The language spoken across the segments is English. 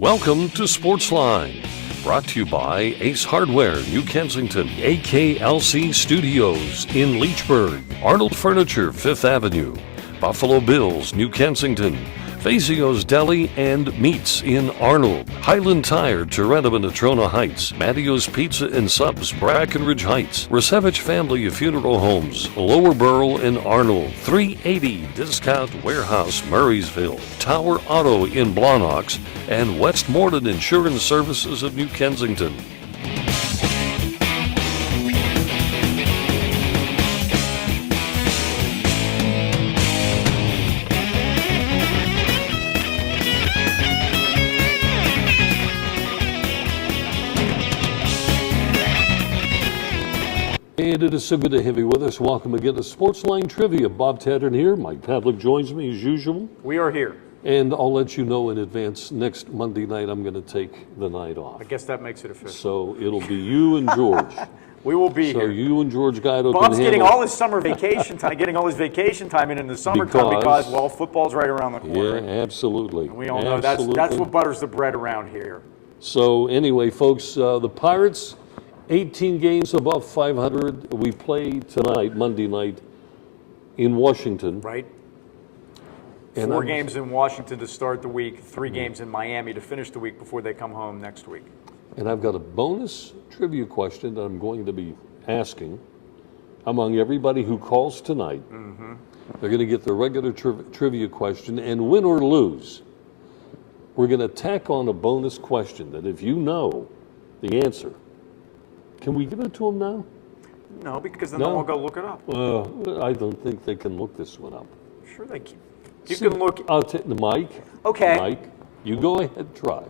Welcome to Sportsline, brought to you by Ace Hardware, New Kensington, AKLC Studios in Leechburg, Arnold Furniture, 5th Avenue, Buffalo Bills, New Kensington, Fazio's Deli and Meats in Arnold, Highland Tire, Toronto and Natrona Heights, Mattio's Pizza and Subs, Brackenridge Heights, Resevich Family Funeral Homes, Lower Burl and Arnold, 380 Discount Warehouse, Murraysville, Tower Auto in Blawnox, and Westmoreland Insurance Services of New Kensington. And it is so good to have you with us. Welcome again to Sportsline Trivia. Bob Tattern here. Mike Pavlik joins me as usual. We are here. And I'll let you know in advance, next Monday night I'm going to take the night off. I guess that makes it official. So it'll be you and George. We will be so here. So you and George Guido Bob's can getting handle all his summer vacation time, in the summertime because, well, football's right around the corner. Yeah, absolutely. And we all know that's what butters the bread around here. So anyway, folks, the Pirates, 18 games above 500. We play tonight, Monday night, in Washington. Right. And 4 games in Washington to start the week, 3 games in Miami to finish the week before they come home next week. And I've got a bonus trivia question that I'm going to be asking among everybody who calls tonight. Mm-hmm. They're going to get the regular trivia question, and win or lose, we're going to tack on a bonus question that if you know the answer, can we give it to them now? No, because then they'll all go look it up. I don't think they can look this one up. Sure they can. You can look. I'll take the Mike. Okay. Mike, you go ahead, try.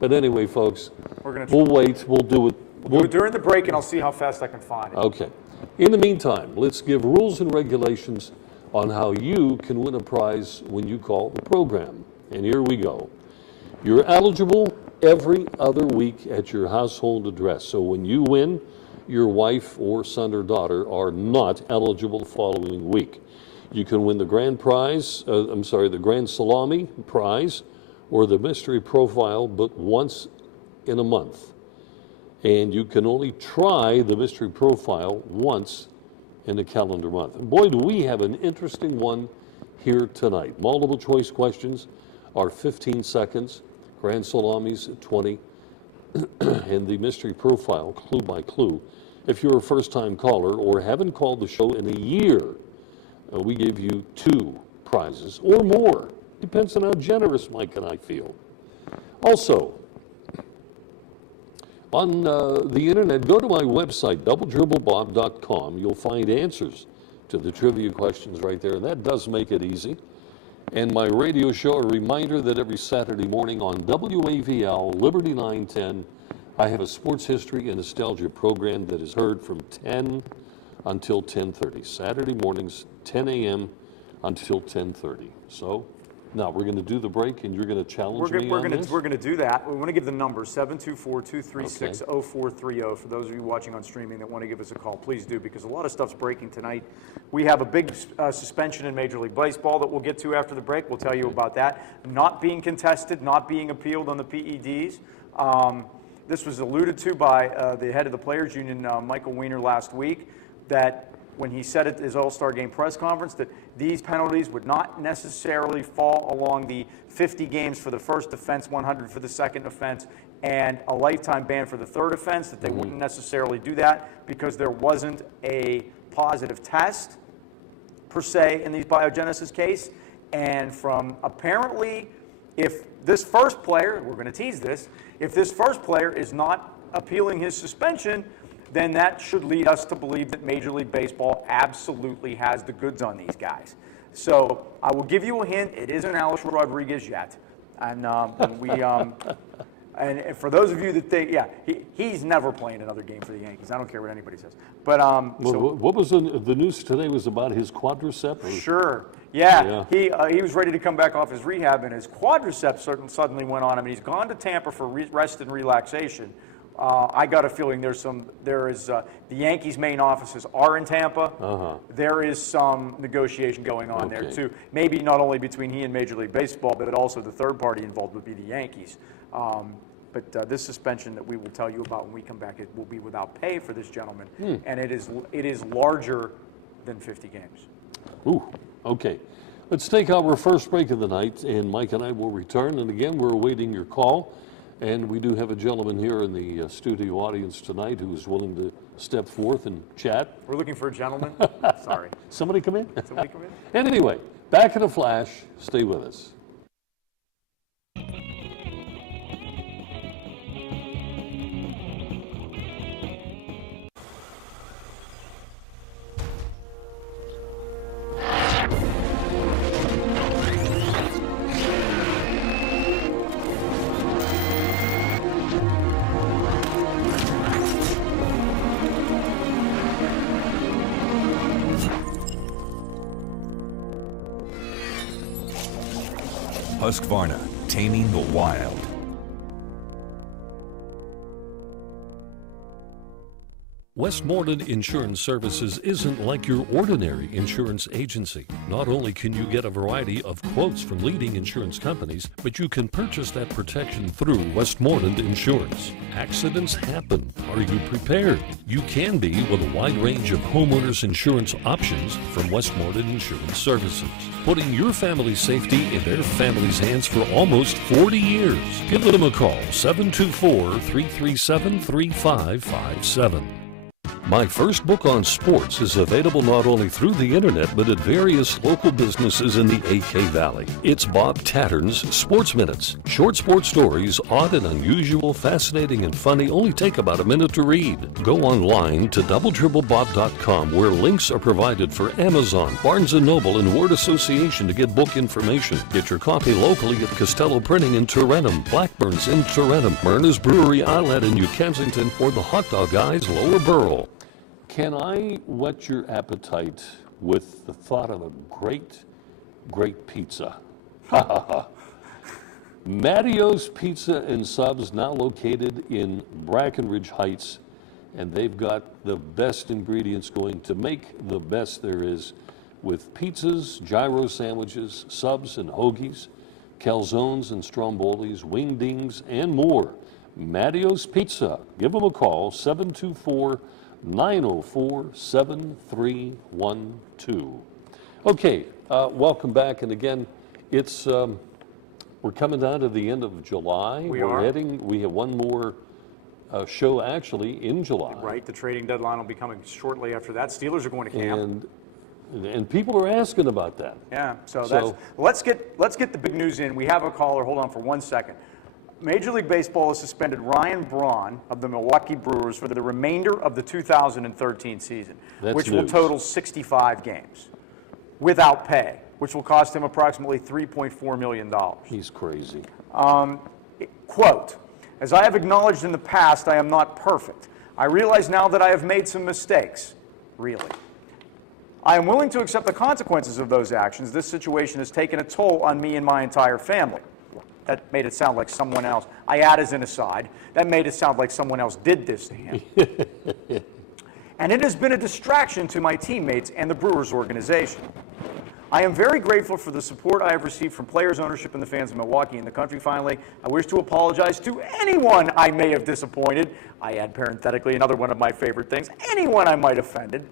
But anyway, folks, we'll wait. We'll do it. We'll do it during the break, and I'll see how fast I can find it. Okay. In the meantime, let's give rules and regulations on how you can win a prize when you call the program. And here we go. You're eligible every other week at your household address. So when you win, your wife or son or daughter are not eligible the following week. You can win the grand prize, the grand salami prize, or the mystery profile, but once in a month. And you can only try the mystery profile once in a calendar month. And boy, do we have an interesting one here tonight. Multiple choice questions are 15 seconds, grand salamis 20, and the mystery profile, clue by clue. If you're a first-time caller or haven't called the show in a year, we give you 2 prizes or more. Depends on how generous Mike and I feel. Also, on the internet, go to my website, doubledribblebob.com. You'll find answers to the trivia questions right there, and that does make it easy. And my radio show, a reminder that every Saturday morning on WAVL, Liberty 910, I have a sports history and nostalgia program that is heard from 10 until 10:30. Saturday mornings, 10 a.m. until 10:30. So now we're going to do the break, and you're going to challenge me on this? We're going to do that. We want to give the number, 724-236-0430. For those of you watching on streaming that want to give us a call, please do, because a lot of stuff's breaking tonight. We have a big suspension in Major League Baseball that we'll get to after the break. We'll tell you about that. Not being contested, not being appealed on the PEDs. This was alluded to by the head of the Players Union, Michael Weiner, last week, that when he said at his All-Star Game press conference that these penalties would not necessarily fall along the 50 games for the first offense, 100 for the second offense, and a lifetime ban for the third offense, that they wouldn't necessarily do that because there wasn't a positive test, per se, in the biogenesis case. And from apparently, if this first player, we're going to tease this, if this first player is not appealing his suspension, then that should lead us to believe that Major League Baseball absolutely has the goods on these guys. So I will give you a hint. It isn't Alex Rodriguez yet. And and for those of you that think, he's never playing another game for the Yankees. I don't care what anybody says. But what was the news today was about his quadriceps? Sure. Yeah. He was ready to come back off his rehab, and his quadriceps suddenly went on him. And he's gone to Tampa for rest and relaxation. I got a feeling the Yankees' main offices are in Tampa. There is some negotiation going on there too. Maybe not only between he and Major League Baseball, but also the third party involved would be the Yankees. But this suspension that we will tell you about when we come back, it will be without pay for this gentleman, and it is larger than 50 games. Ooh, okay. Let's take our first break of the night, and Mike and I will return. And again, we're awaiting your call. And we do have a gentleman here in the studio audience tonight who is willing to step forth and chat. We're looking for a gentleman. Sorry. Somebody come in? Somebody come in? And anyway, back in a flash. Stay with us. Husqvarna, taming the wild. Westmoreland Insurance Services isn't like your ordinary insurance agency. Not only can you get a variety of quotes from leading insurance companies, but you can purchase that protection through Westmoreland Insurance. Accidents happen. Are you prepared? You can be with a wide range of homeowners insurance options from Westmoreland Insurance Services. Putting your family's safety in their family's hands for almost 40 years. Give them a call, 724-337-3557. My first book on sports is available not only through the internet, but at various local businesses in the AK Valley. It's Bob Tattern's Sports Minutes. Short sports stories, odd and unusual, fascinating and funny, only take about a minute to read. Go online to doubletripplebob.com where links are provided for Amazon, Barnes & Noble, and Word Association to get book information. Get your copy locally at Costello Printing in Tarentum, Blackburn's in Tarentum, Myrna's Brewery Outlet in New Kensington, or the Hot Dog Guys Lower Borough. Can I whet your appetite with the thought of a great, great pizza? Mattio's Pizza and Subs, now located in Brackenridge Heights, and they've got the best ingredients going to make the best there is with pizzas, gyro sandwiches, subs and hoagies, calzones and strombolis, wingdings, and more. Mattio's Pizza. Give them a call, 724-904-7312. Okay, welcome back. And again, it's we're coming down to the end of July. We have one more show actually in July. Right, the trading deadline will be coming shortly after that. Steelers are going to camp. And people are asking about that. Yeah, so let's get the big news in. We have a caller. Hold on for 1 second. Major League Baseball has suspended Ryan Braun of the Milwaukee Brewers for the remainder of the 2013 season, which will total 65 games without pay, which will cost him approximately $3.4 million. He's crazy. Quote, "As I have acknowledged in the past, I am not perfect. I realize now that I have made some mistakes." Really. "I am willing to accept the consequences of those actions. This situation has taken a toll on me and my entire family." That made it sound like someone else. I add as an aside, that made it sound like someone else did this to him. "And it has been a distraction to my teammates and the Brewers organization. I am very grateful for the support I have received from players, ownership, and the fans of Milwaukee and the country. Finally, I wish to apologize to anyone I may have disappointed." I add parenthetically another one of my favorite things, anyone I might have offended.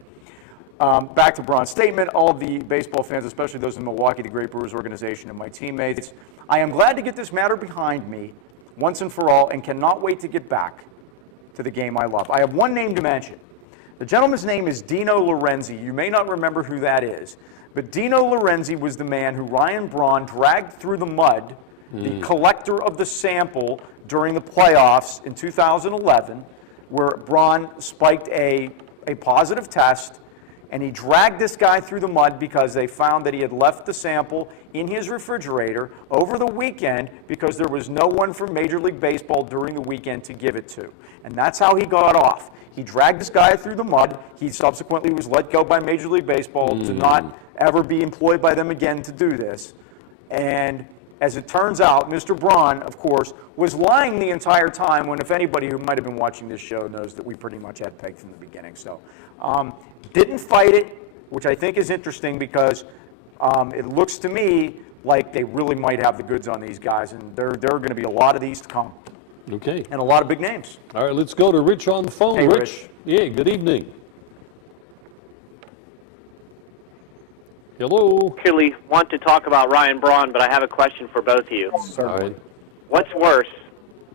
Back to Braun's statement, "All of the baseball fans, especially those in Milwaukee, the great Brewers organization, and my teammates, I am glad to get this matter behind me once and for all and cannot wait to get back to the game I love. I have one name to mention. The gentleman's name is Dino Lorenzi. You may not remember who that is, but Dino Lorenzi was the man who Ryan Braun dragged through the mud, the collector of the sample during the playoffs in 2011, where Braun spiked a positive test. And he dragged this guy through the mud because they found that he had left the sample in his refrigerator over the weekend because there was no one from Major League Baseball during the weekend to give it to. And that's how he got off. He dragged this guy through the mud. He subsequently was let go by Major League Baseball to not ever be employed by them again to do this. And as it turns out, Mr. Braun, of course, was lying the entire time when, if anybody who might have been watching this show knows that we pretty much had pegged from the beginning. So, didn't fight it, which I think is interesting because it looks to me like they really might have the goods on these guys, and there are going to be a lot of these to come, Okay. and a lot of big names. All right, let's go to Rich on the phone. Hey, Rich. Rich. Yeah, good evening. Hello. Particularly want to talk about Ryan Braun, but I have a question for both of you. All right. What's worse,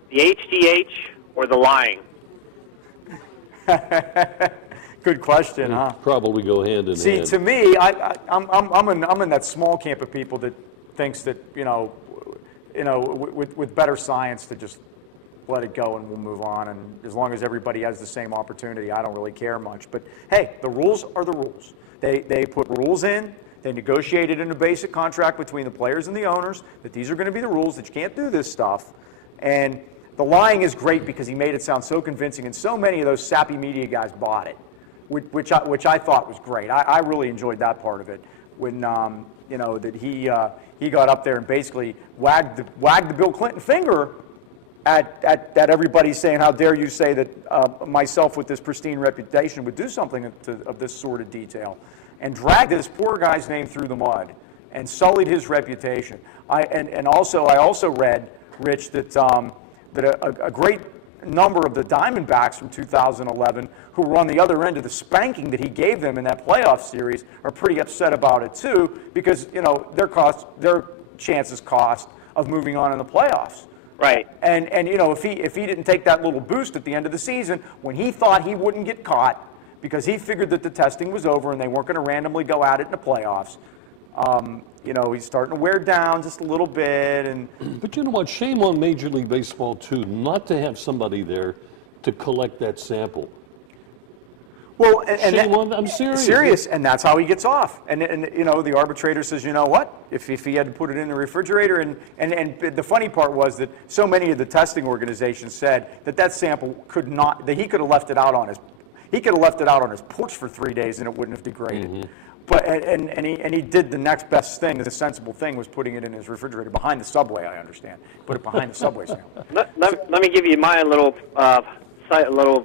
the HDH or the lying? Good question, huh? Probably go hand in See, hand. to me, I'm in that small camp of people that thinks that with better science to just let it go and we'll move on. And as long as everybody has the same opportunity, I don't really care much. But hey, the rules are the rules. They put rules in. They negotiated in a basic contract between the players and the owners that these are going to be the rules, that you can't do this stuff. And the lying is great because he made it sound so convincing, and so many of those sappy media guys bought it, which I thought was great. I really enjoyed that part of it when that he got up there and basically wagged the Bill Clinton finger at everybody, saying, how dare you say that myself with this pristine reputation would do something of this sort of detail, and dragged this poor guy's name through the mud and sullied his reputation. I also read, Rich, that a great number of the Diamondbacks from 2011 who were on the other end of the spanking that he gave them in that playoff series are pretty upset about it too, because their chances cost of moving on in the playoffs. Right. And if he didn't take that little boost at the end of the season when he thought he wouldn't get caught because he figured that the testing was over and they weren't going to randomly go at it in the playoffs, he's starting to wear down just a little bit. But you know what? Shame on Major League Baseball, too, not to have somebody there to collect that sample. Well, I'm serious. Serious, and that's how he gets off. And the arbitrator says, you know what? If he had to put it in the refrigerator, and the funny part was that so many of the testing organizations said that sample that he could have left it out on his porch for 3 days and it wouldn't have degraded. Mm-hmm. But and he did the next best thing. The sensible thing was putting it in his refrigerator behind the subway. I understand. Put it behind the subway stand. Let me give you my little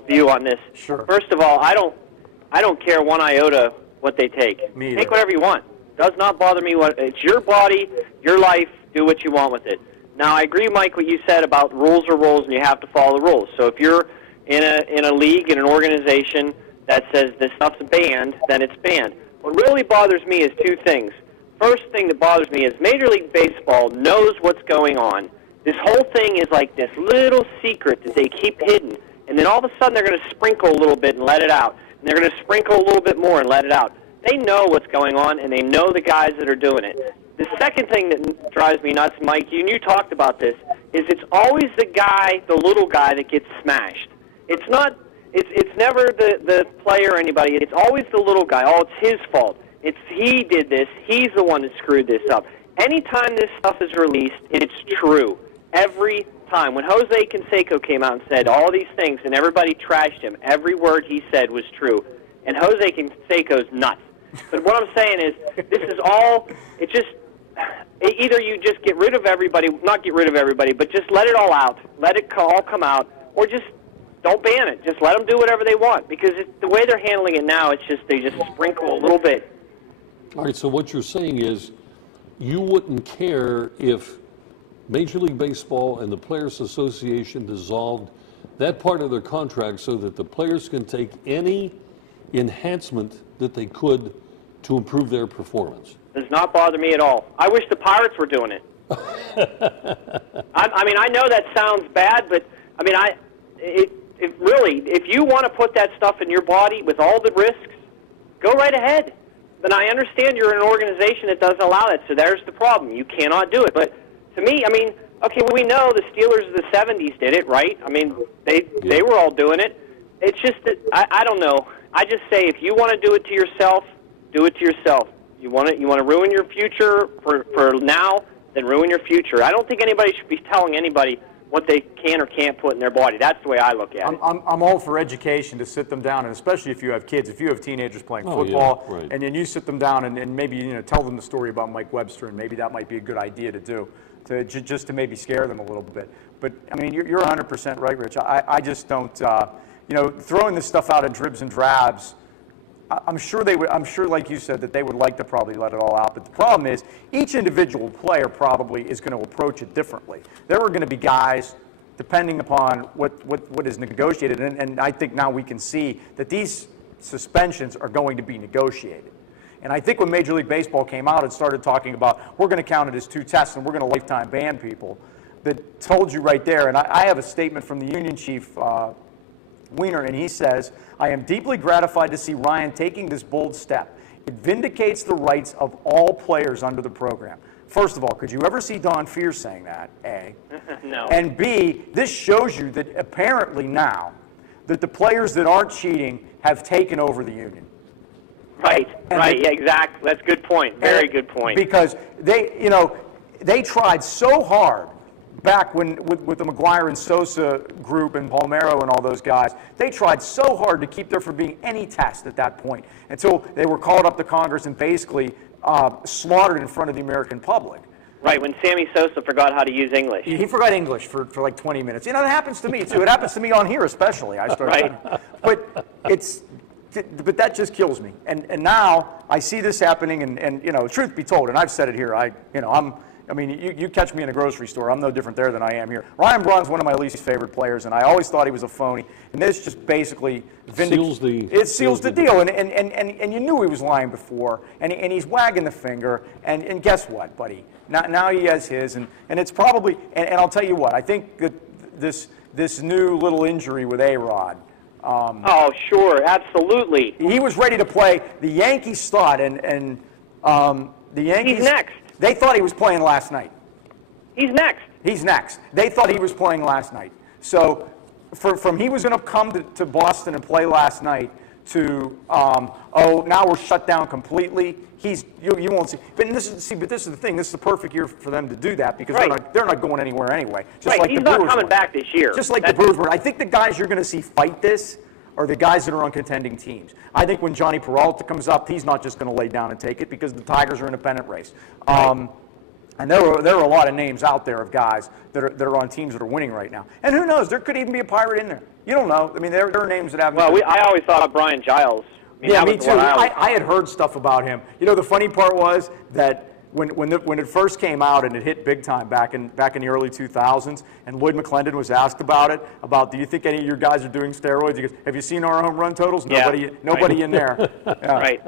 view on this. Sure. First of all, I don't care one iota what they take. Me either. Take whatever you want. Does not bother me. It's your body, your life. Do what you want with it. Now, I agree, Mike, what you said about rules are rules and you have to follow the rules. So if you're in a league, in an organization that says this stuff's banned, then it's banned. What really bothers me is two things. First thing that bothers me is Major League Baseball knows what's going on. This whole thing is like this little secret that they keep hidden, and then all of a sudden they're going to sprinkle a little bit and let it out, and they're going to sprinkle a little bit more and let it out. They know what's going on, and they know the guys that are doing it. The second thing that drives me nuts, Mike, you talked about this, is it's always the little guy that gets smashed. It's not. It's never the player or anybody. It's always the little guy. Oh, it's his fault. He did this. He's the one that screwed this up. Anytime this stuff is released, it's true. Every time. When Jose Canseco came out and said all these things and everybody trashed him, every word he said was true. And Jose Canseco's nuts. But what I'm saying is, this is all, either you just get rid of everybody, not get rid of everybody, but just let it all out. Let it all come out. Or just don't ban it. Just let them do whatever they want. Because the way they're handling it now, they just sprinkle a little bit. All right, so what you're saying is you wouldn't care if Major League Baseball and the Players Association dissolved that part of their contract so that the players can take any enhancement that they could to improve their performance. Does not bother me at all. I wish the Pirates were doing it. I know that sounds bad, but really, if you want to put that stuff in your body with all the risks, go right ahead. Then I understand you're in an organization that doesn't allow that, so there's the problem. You cannot do it. But to me, okay, well, we know the Steelers of the 70s did it, right? They were all doing it. It's just that, I don't know. I just say if you want to do it to yourself, do it to yourself. You want to ruin your future for now, then ruin your future. I don't think anybody should be telling anybody what they can or can't put in their body. That's the way I look at it. I'm all for education, to sit them down, and especially if you have kids, if you have teenagers playing football, yeah, right. and then you sit them down and maybe tell them the story about Mike Webster, and maybe that might be a good idea to do, just to maybe scare them a little bit. But you're 100% right, Rich. I just don't, throwing this stuff out in dribs and drabs, I'm sure they would. I'm sure, like you said, that they would like to probably let it all out. But the problem is, each individual player probably is going to approach it differently. There are going to be guys, depending upon what is negotiated, and I think now we can see that these suspensions are going to be negotiated. And I think when Major League Baseball came out and started talking about we're going to count it as 2 tests and we're going to lifetime ban people, that told you right there. And I have a statement from the union chief, Wiener, and he says, "I am deeply gratified to see Ryan taking this bold step. It vindicates the rights of all players under the program." First of all, could you ever see Don Fear saying that, A? No. And B, this shows you that apparently now that the players that aren't cheating have taken over the union. Right, And right, they- yeah, exactly. That's a good point. Very good point. Because they tried so hard back when with the McGuire and Sosa group and Palmeiro and all those guys, they tried so hard to keep there from being any test at that point until they were called up to Congress and basically slaughtered in front of the American public. Right, when Sammy Sosa forgot how to use English. He forgot English for like 20 minutes. It happens to me too. It happens to me on here especially. I start, Right. But that just kills me. And now I see this happening, and truth be told, and I've said it here. You catch me in a grocery store, I'm no different there than I am here. Ryan Braun's one of my least favorite players, and I always thought he was a phony. And this just basically seals the deal. And you knew he was lying before, and he's wagging the finger. And guess what, buddy? Now he has his, and it's probably. And I'll tell you what, I think that this new little injury with A-Rod. Oh, sure, absolutely. He was ready to play. The Yankees thought, and the Yankees. He's next. They thought he was playing last night. He's next. He's next. They thought he was playing last night. So from he was going to come to Boston and play last night to now we're shut down completely. You won't see. But this is the thing. This is the perfect year for them to do that because Right. they're not going anywhere anyway. Just Right, like he's the not Brewers coming were. back this year. Just like the Brewers were. I think the guys you're going to see fight this are the guys that are on contending teams. I think when Johnny Peralta comes up, he's not just going to lay down and take it because the Tigers are in a pennant race. And there are a lot of names out there of guys that are on teams that are winning right now. And who knows? There could even be a Pirate in there. You don't know. I mean, there are names that haven't. Well, I always thought of Brian Giles. Yeah, me was too. the one I had heard stuff about him. The funny part was that when it first came out and it hit big time back in the early 2000s, and Lloyd McClendon was asked about it, do you think any of your guys are doing steroids? He goes, "Have you seen our home run totals? Yeah, Nobody in there." Yeah. Right.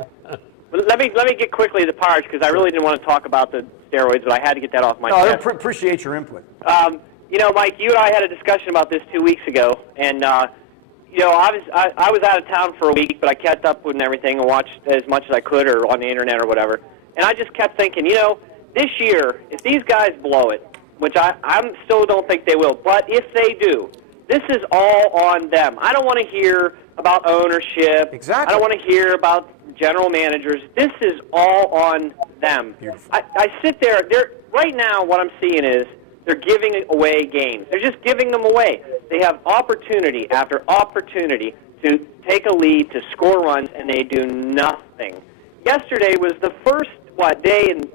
But let me get quickly to the Pirates because I really didn't want to talk about the steroids, but I had to get that off my No, I chest. appreciate your input. Mike, you and I had a discussion about this 2 weeks ago, and I was out of town for a week, but I kept up with everything and watched as much as I could, or on the internet or whatever. And I just kept thinking, this year, if these guys blow it, which I still don't think they will, but if they do, this is all on them. I don't want to hear about ownership. Exactly. I don't want to hear about general managers. This is all on them. Beautiful. I sit there. Right now, what I'm seeing is they're giving away games. They're just giving them away. They have opportunity after opportunity to take a lead, to score runs, and they do nothing. Yesterday was the first, day in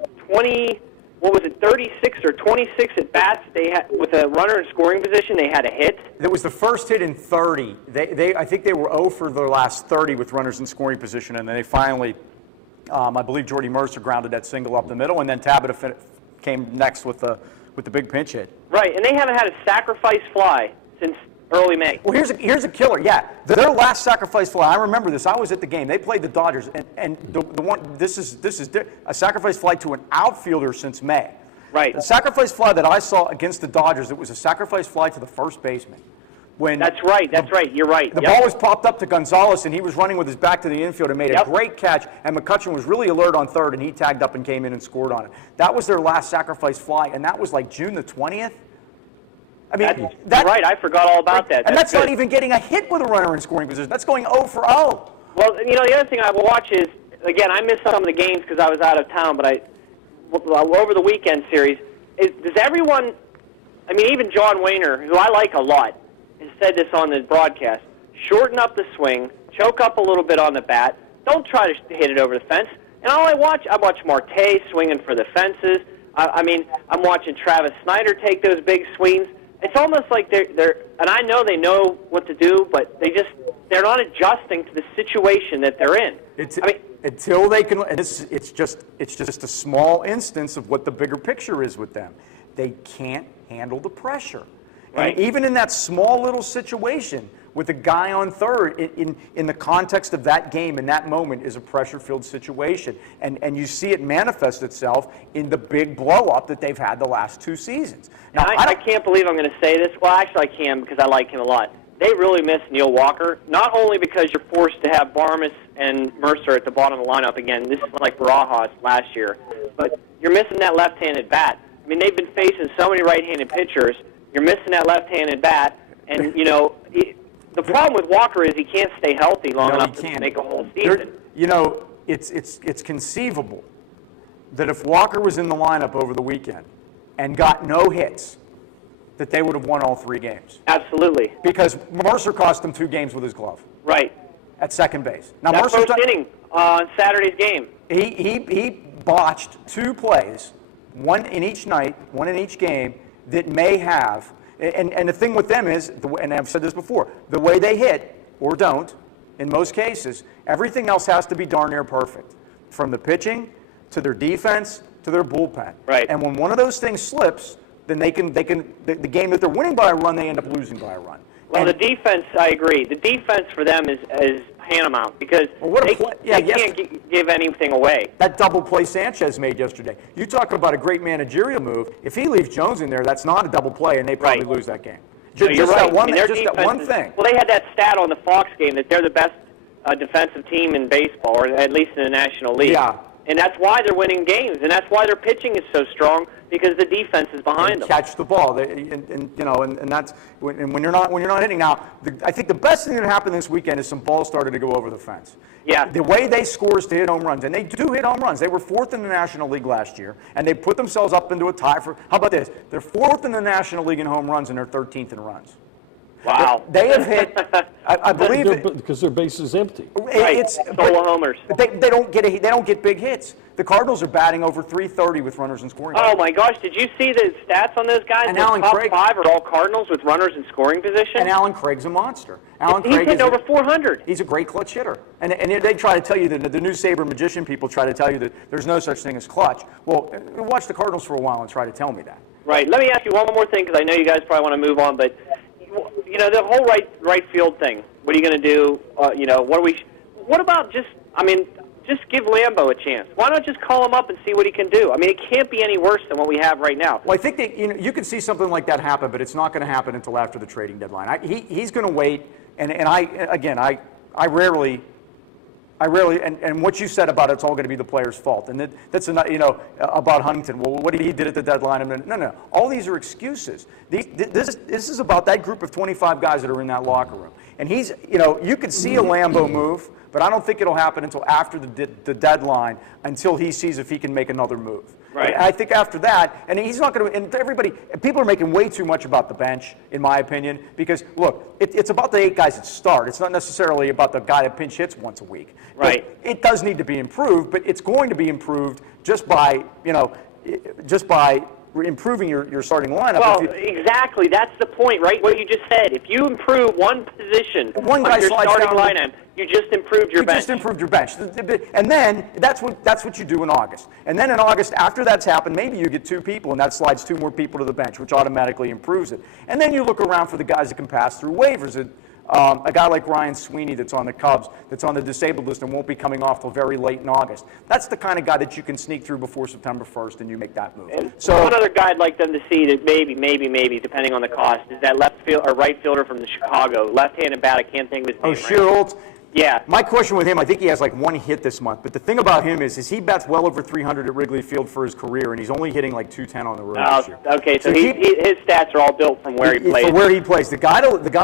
36 or 26 at bats they had with a runner in scoring position. They had a hit. That was the first hit in 30. I think they were 0 for their last 30 with runners in scoring position, and then they finally, I believe Jordy Mercer grounded that single up the middle, and then Tabata came next with the big pinch hit. Right, and they haven't had a sacrifice fly since early May. Well, here's a killer. Yeah, their last sacrifice fly. I remember this. I was at the game. They played the Dodgers, and the one. This is a sacrifice fly to an outfielder since May. Right. The sacrifice fly that I saw against the Dodgers, it was a sacrifice fly to the first baseman. That's right. You're right. The ball was popped up to Gonzalez, and he was running with his back to the infield and made a great catch, and McCutchen was really alert on third, and he tagged up and came in and scored on it. That was their last sacrifice fly, and that was like June the 20th. I mean, you're right. I forgot all about that. And that's good. not even getting a hit with a runner in scoring position. That's going 0 for 0. Well, the other thing I will watch is, again, I missed some of the games because I was out of town, but over the weekend series, does everyone, even John Wehner, who I like a lot, has said this on the broadcast, shorten up the swing, choke up a little bit on the bat, don't try to hit it over the fence. And I watch Marte swinging for the fences. I'm watching Travis Snyder take those big swings. It's almost like they're and I know they know what to do, but they're not adjusting to the situation that they're in. Until they can, and it's just a small instance of what the bigger picture is with them. They can't handle the pressure. Right. And even in that small little situation with a guy on third, in the context of that game, in that moment, is a pressure-filled situation. And you see it manifest itself in the big blow-up that they've had the last 2 seasons. Now, I can't believe I'm going to say this. Well, actually, I can because I like him a lot. They really miss Neil Walker, not only because you're forced to have Barmas and Mercer at the bottom of the lineup again. This is like Barajas last year. But you're missing that left-handed bat. I mean, they've been facing so many right-handed pitchers. You're missing that left-handed bat. And, the problem with Walker is he can't stay healthy long enough to make a whole season. It's conceivable that if Walker was in the lineup over the weekend and got no hits, that they would have won all 3 games. Absolutely. Because Mercer cost them 2 games with his glove. Right. At second base. Now, That Mercer's first inning on Saturday's game. He botched 2 plays, one in each night, one in each game, that may have, and the thing with them is, and I've said this before, the way they hit, or don't, in most cases, everything else has to be darn near perfect. From the pitching, to their defense, to their bullpen. Right. And when one of those things slips, then the game that they're winning by a run, they end up losing by a run. Well, the defense, I agree. The defense for them is paramount because they can't give anything away. That double play Sanchez made yesterday. You talk about a great managerial move. If he leaves Jones in there, that's not a double play, and they probably lose that game. Just right. that one thing. Well, they had that stat on the Fox game that they're the best defensive team in baseball, or at least in the National League. Yeah. And that's why they're winning games, and that's why their pitching is so strong because the defense is behind them. Catch the ball, and that's when you're not hitting. Now, I think the best thing that happened this weekend is some balls started to go over the fence. Yeah. The way they score is to hit home runs, and they do hit home runs. They were 4th in the National League last year, and they put themselves up into a tie for. How about this? They're 4th in the National League in home runs, and they're 13th in runs. Wow. They have hit, I believe, because their base is empty. Right. Solo homers. They don't get big hits. The Cardinals are batting over .330 with runners in scoring. Oh my gosh! Did you see the stats on those guys? And the Alan top Craig, 5 are all Cardinals with runners in scoring position. And Alan Craig's a monster. He's hitting over 400. He's a great clutch hitter. And they try to tell you that the new Saber magician people try to tell you that there's no such thing as clutch. Well, watch the Cardinals for a while and try to tell me that. Right. Let me ask you one more thing because I know you guys probably want to move on, but the whole right field thing. What are you going to do? What about just give Lambeau a chance. Why not just call him up and see what he can do? I mean, it can't be any worse than what we have right now. Well, I think that you could see something like that happen, but it's not going to happen until after the trading deadline. He's going to wait, and I rarely, and what you said about it's all going to be the player's fault, and that's about Huntington. Well, what he did at the deadline? No. All these are excuses. This is about that group of 25 guys that are in that locker room, and you could see a Lambeau move. But I don't think it'll happen until after the deadline, until he sees if he can make another move. Right. And I think after that, and he's not going to. And people are making way too much about the bench, in my opinion, because look, it's about the 8 guys that start. It's not necessarily about the guy that pinch hits once a week. Right. But it does need to be improved, but it's going to be improved just by improving your starting lineup. Well, exactly. That's the point, right? What you just said. If you improve one position on your starting lineup, you just improved your bench. You just improved your bench. And then that's what you do in August. And then in August, after that's happened, maybe you get 2 people, and that slides 2 more people to the bench, which automatically improves it. And then you look around for the guys that can pass through waivers. A guy like Ryan Sweeney that's on the Cubs, that's on the disabled list and won't be coming off till very late in August. That's the kind of guy that you can sneak through before September 1st and you make that move. And one other guy I'd like them to see that maybe, depending on the cost, is that right fielder from the Chicago, left-handed bat. I can't think of his name. Schierholtz? Yeah. My question with him, I think he has like 1 hit this month. But the thing about him is he bats well over 300 at Wrigley Field for his career, and he's only hitting like 210 on the road this year. Okay, so his stats are all built from where he plays. From where he plays. The guy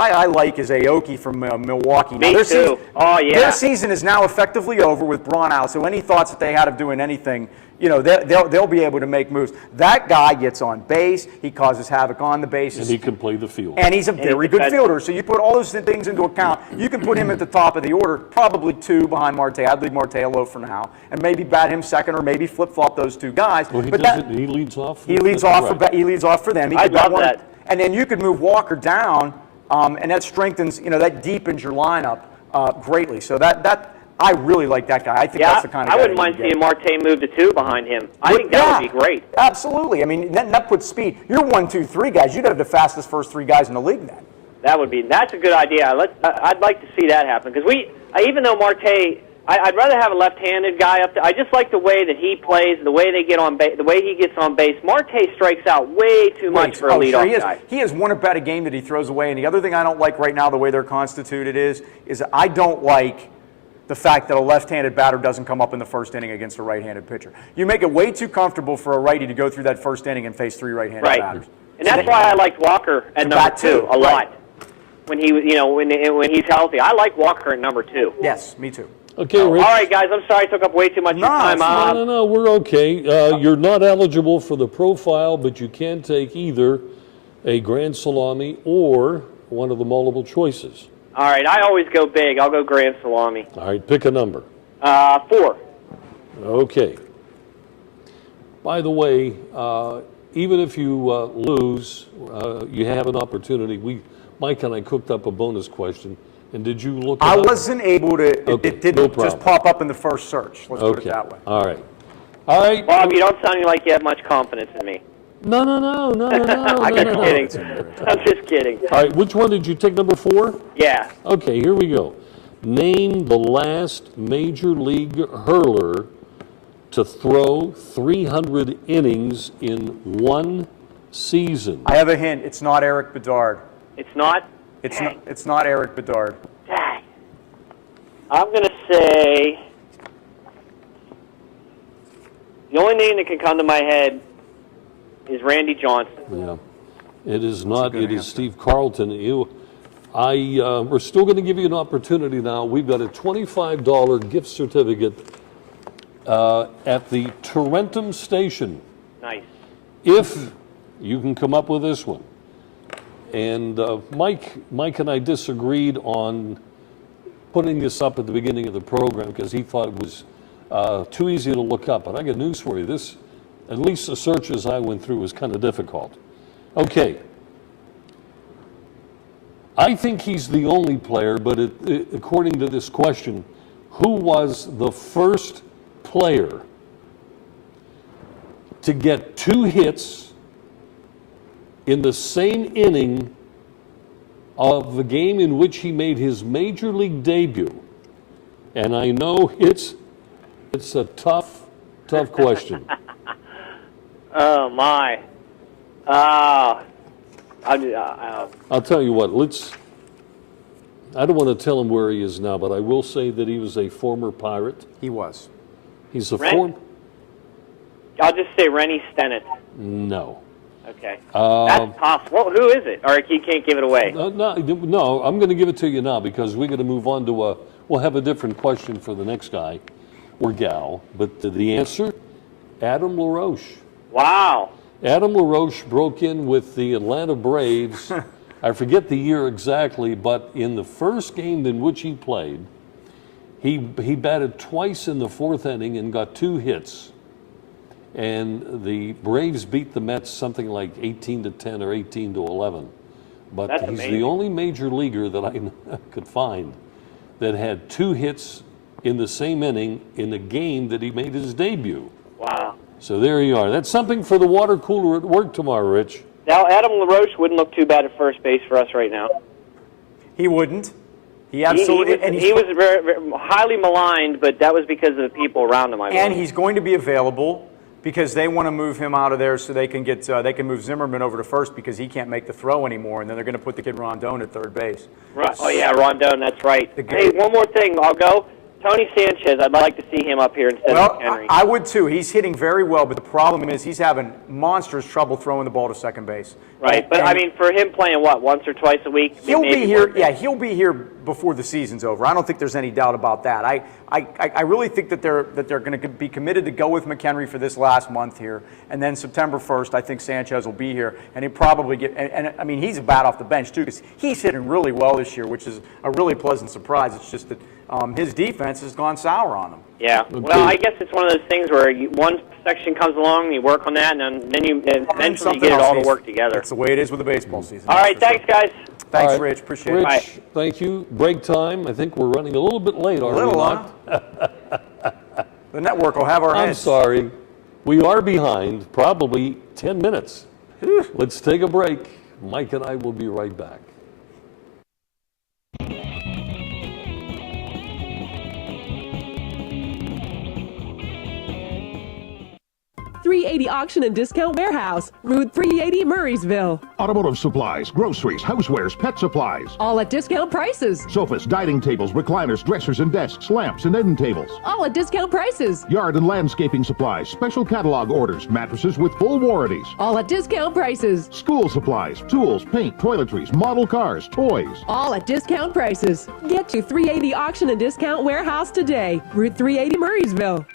I like is Aoki from Milwaukee. Me too. Their season is now effectively over with Braun out, so any thoughts that they had of doing anything, they'll be able to make moves. That guy gets on base. He causes havoc on the bases. And he can play the field. And he's a very good fielder. So you put all those things into account. You can put him at the top of the order, probably 2 behind Marte. I'd leave Marte alone for now, and maybe bat him second, or maybe flip-flop those 2 guys. Well, he leads off. He leads off for them. I love that. And then you could move Walker down and that strengthens, that deepens your lineup greatly. So that I really like that guy. I think Yeah, that's the kind of I guy wouldn't that you mind get. seeing Marte move to 2 behind him. I think that would be great. Absolutely. I mean, that puts speed. You're 1, 2, 3 guys. You'd have the fastest first 3 guys in the league then. That's a good idea. I'd like to see that happen because even though Marte, I'd rather have a left-handed guy up there. I just like the way that he plays, the way they get on base, the way he gets on base. Marte strikes out way too much for a leadoff guy. He has one at-bat a game that he throws away. And the other thing I don't like right now, the way they're constituted is I don't like the fact that a left-handed batter doesn't come up in the first inning against a right-handed pitcher. You make it way too comfortable for a righty to go through that first inning and face 3 right-handed batters. And that's why I liked Walker at number 2 a lot. When he, when he's healthy, I like Walker at number 2. Yes, me too. Okay, Rich. All right, guys. I'm sorry I took up way too much of your time. No, we're okay. You're not eligible for the profile, but you can take either a grand salami or one of the multiple choices. All right, I always go big. I'll go grand salami. All right, pick a number. 4. Okay. By the way, even if you lose, you have an opportunity. Mike and I cooked up a bonus question, and did you look? I wasn't able to. Okay, it didn't no just problem. pop up in the first search. Let's put it Okay. that way. All right. All right. Bob, you don't sound like you have much confidence in me. No. I'm just kidding. I'm just kidding. All right. Which one did you take? Number 4. Yeah. Okay. Here we go. Name the last major league hurler to throw 300 innings in one season. I have a hint. It's not Eric Bedard. It's not? It's not Eric Bedard. Dang. I'm going to say the only name that can come to my head is Randy Johnson. Yeah. It is not. good It is answer. Steve Carlton. We're still going to give you an opportunity now. We've got a $25 gift certificate at the Tarentum station. Nice. If you can come up with this one. And Mike and I disagreed on putting this up at the beginning of the program because he thought it was too easy to look up. But I got news for you. This, at least the searches I went through, was kind of difficult. Okay. I think he's the only player, but according to this question, who was the first player to get 2 hits in the same inning of the game in which he made his major league debut? And I know it's a tough question. Oh, my. I'll tell you what, I don't want to tell him where he is now, but I will say that he was a former Pirate. He was. He's a Ren? former... I'll just say Rennie Stennett. No. Okay. That's possible. Who is it? Or you can't give it away. No, I'm going to give it to you now because we're going to move on to we'll have a different question for the next guy or gal. But the answer, Adam LaRoche. Wow. Adam LaRoche broke in with the Atlanta Braves. I forget the year exactly, but in the first game in which he played, he batted twice in the 4th inning and got 2 hits. And the Braves beat the Mets something like 18-10 or 18-11. But That's he's amazing. the only major leaguer that I could find that had 2 hits in the same inning in a game that he made his debut. Wow. So there you are. That's something for the water cooler at work tomorrow, Rich. Now, Adam LaRoche wouldn't look too bad at first base for us right now. He wouldn't. He absolutely. He was very, very highly maligned, but that was because of the people around him. And he's going to be available because they want to move him out of there so they can move Zimmerman over to first because he can't make the throw anymore, and then they're going to put the kid Rondon at third base. Right. Oh yeah, Rondon. That's right. Hey, one more thing. I'll go. Tony Sanchez. I'd like to see him up here instead of Henry. I would too. He's hitting very well, but the problem is he's having monstrous trouble throwing the ball to second base. Right, but I mean, for him playing once or twice a week, he'll maybe be here. more. Yeah, he'll be here before the season's over. I don't think there's any doubt about that. I really think that they're going to be committed to go with McHenry for this last month here, and then September 1st, I think Sanchez will be here, and he'll probably get. And I mean, he's a bat off the bench too, because he's hitting really well this year, which is a really pleasant surprise. It's just that his defense has gone sour on him. Yeah. Well, I guess it's one of those things where one section comes along, you work on that, and then you eventually get it all to work together. That's the way it is with the baseball season. All right, thanks, guys. Thanks, All right. Rich. Appreciate Rich, it. thank you. Break time. I think we're running a little bit late, are we Little, not? huh? The network will have our I'm heads. sorry. We are behind, probably 10 minutes. Let's take a break. Mike and I will be right back. 380 Auction and Discount Warehouse, Route 380, Murraysville. Automotive supplies, groceries, housewares, pet supplies. All at discount prices. Sofas, dining tables, recliners, dressers and desks, lamps and end tables. All at discount prices. Yard and landscaping supplies, special catalog orders, mattresses with full warranties. All at discount prices. School supplies, tools, paint, toiletries, model cars, toys. All at discount prices. Get to 380 Auction and Discount Warehouse today, Route 380, Murraysville.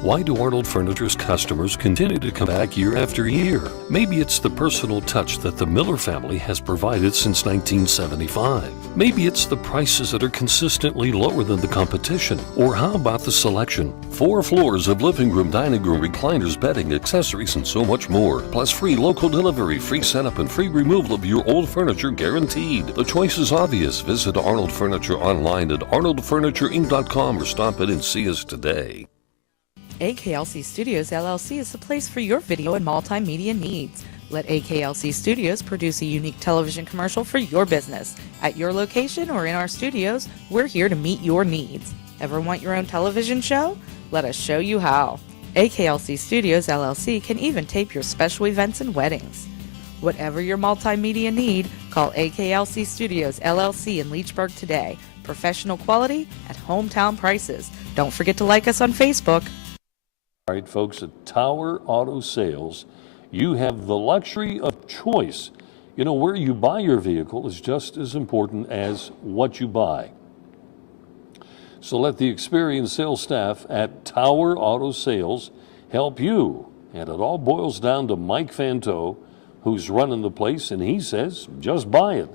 Why do Arnold Furniture's customers continue to come back year after year? Maybe it's the personal touch that the Miller family has provided since 1975. Maybe it's the prices that are consistently lower than the competition. Or how about the selection? 4 floors of living room, dining room, recliners, bedding, accessories, and so much more. Plus free local delivery, free setup, and free removal of your old furniture guaranteed. The choice is obvious. Visit Arnold Furniture online at arnoldfurnitureinc.com or stop in and see us today. AKLC Studios LLC is the place for your video and multimedia needs. Let AKLC Studios produce a unique television commercial for your business. At your location or in our studios, we're here to meet your needs. Ever want your own television show? Let us show you how. AKLC Studios LLC can even tape your special events and weddings. Whatever your multimedia need, call AKLC Studios LLC in Leechburg today. Professional quality at hometown prices. Don't forget to like us on Facebook. All right, folks, at Tower Auto Sales, you have the luxury of choice. You know, where you buy your vehicle is just as important as what you buy. So let the experienced sales staff at Tower Auto Sales help you. And it all boils down to Mike Fanto, who's running the place, and he says, just buy it.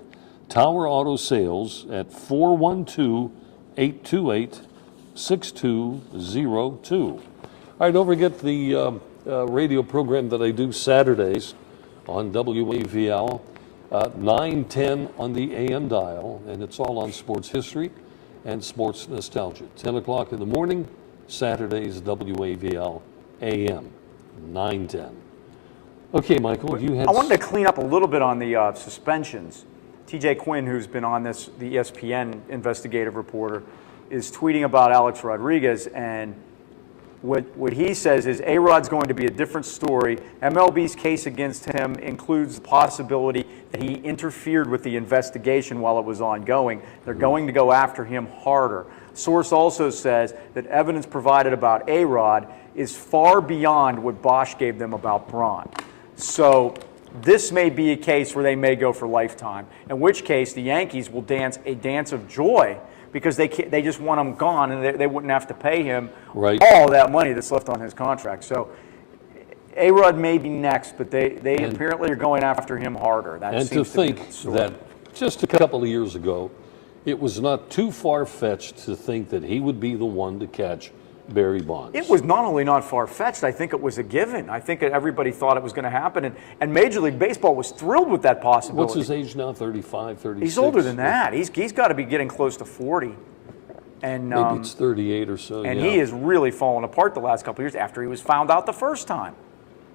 Tower Auto Sales at 412-828-6202. All right, don't forget the radio program that I do Saturdays on WAVL, 9:10 on the AM dial, and it's all on sports history and sports nostalgia. 10 o'clock in the morning, Saturdays, WAVL, AM, 9:10. Okay, Michael, you had... I wanted to clean up a little bit on the suspensions. TJ Quinn, who's been on this, the ESPN investigative reporter, is tweeting about Alex Rodriguez, and what he says is A-Rod's going to be a different story. MLB's case against him includes the possibility that he interfered with the investigation while it was ongoing. They're going to go after him harder. Source also says that evidence provided about A-Rod is far beyond what Bosch gave them about Braun. So this may be a case where they may go for lifetime, in which case the Yankees will dance a dance of joy because they just want him gone, and they wouldn't have to pay him all that money that's left on his contract. So A-Rod may be next, but they apparently are going after him harder. That and seems to think that just a couple of years ago, it was not too far-fetched to think that he would be the one to catch Barry Bonds. It was not only not far-fetched, I think it was a given. I think everybody thought it was going to happen, and Major League Baseball was thrilled with that possibility. What's his age now, 35, 36? He's older than that. He's got to be getting close to 40. And maybe it's 38 or so. And he has really fallen apart the last couple of years after he was found out the first time.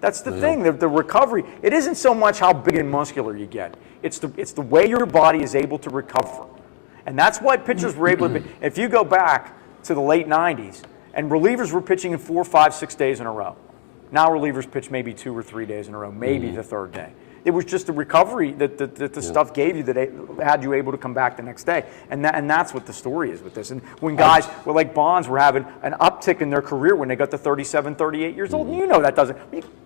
That's the thing, the recovery. It isn't so much how big and muscular you get. It's the way your body is able to recover. And that's why pitchers were able to, if you go back to the late 90s, and relievers were pitching in 4, 5, 6 days in a row. Now relievers pitch maybe 2 or 3 days in a row, maybe the third day. It was just the recovery that the stuff gave you that had you able to come back the next day. And that's what the story is with this. And when guys like Bonds were having an uptick in their career when they got to 37, 38 years old, and you know that doesn't.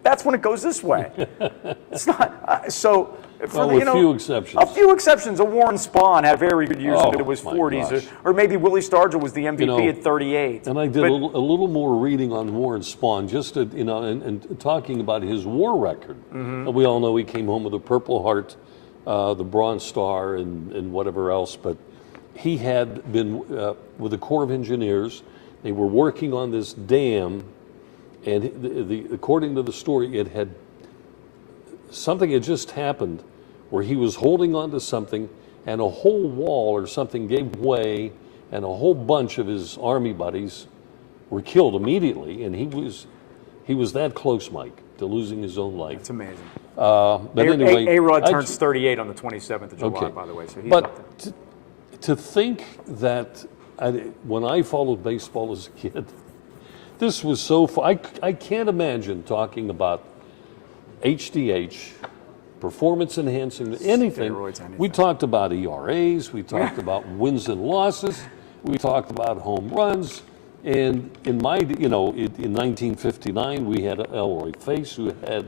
That's when it goes this way. It's not. So, with few exceptions. A few exceptions. A Warren Spahn had very good years into his 40s. Or maybe Willie Stargell was the MVP at 38. And I did a little more reading on Warren Spahn, just to, and talking about his war record. And we all know he came home with a Purple Heart, the Bronze Star, and whatever else. But he had been with the Corps of Engineers. They were working on this dam, and according to the story, something had just happened where he was holding on to something and a whole wall or something gave way and a whole bunch of his Army buddies were killed immediately, and he was that close, Mike, to losing his own life. It's amazing. But anyway, A-Rod turns 38 on the 27th of July, Okay. by the way, so he's but up there. to think that when I followed baseball as a kid, this was so fun. I can't imagine talking about HDH, performance enhancing, anything. Steroids, anything. We talked about ERAs, we talked about wins and losses, we talked about home runs. And in 1959, we had Elroy Face, who had,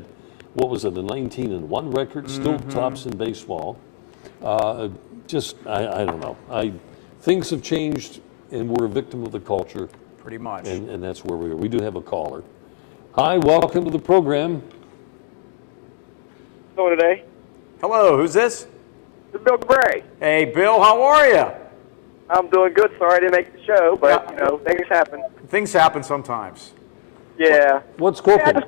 what was it, a 19-1 record, still tops in baseball. I don't know. Things have changed, and we're a victim of the culture, Pretty much. and that's where we are. We do have a caller. Hi, welcome to the program. So today, Hello, who's this? this is Bill Gray. Hey, Bill, how are you? I'm doing good. Sorry I didn't make the show, but things happen. Things happen sometimes. Yeah. What's Yeah, cooking?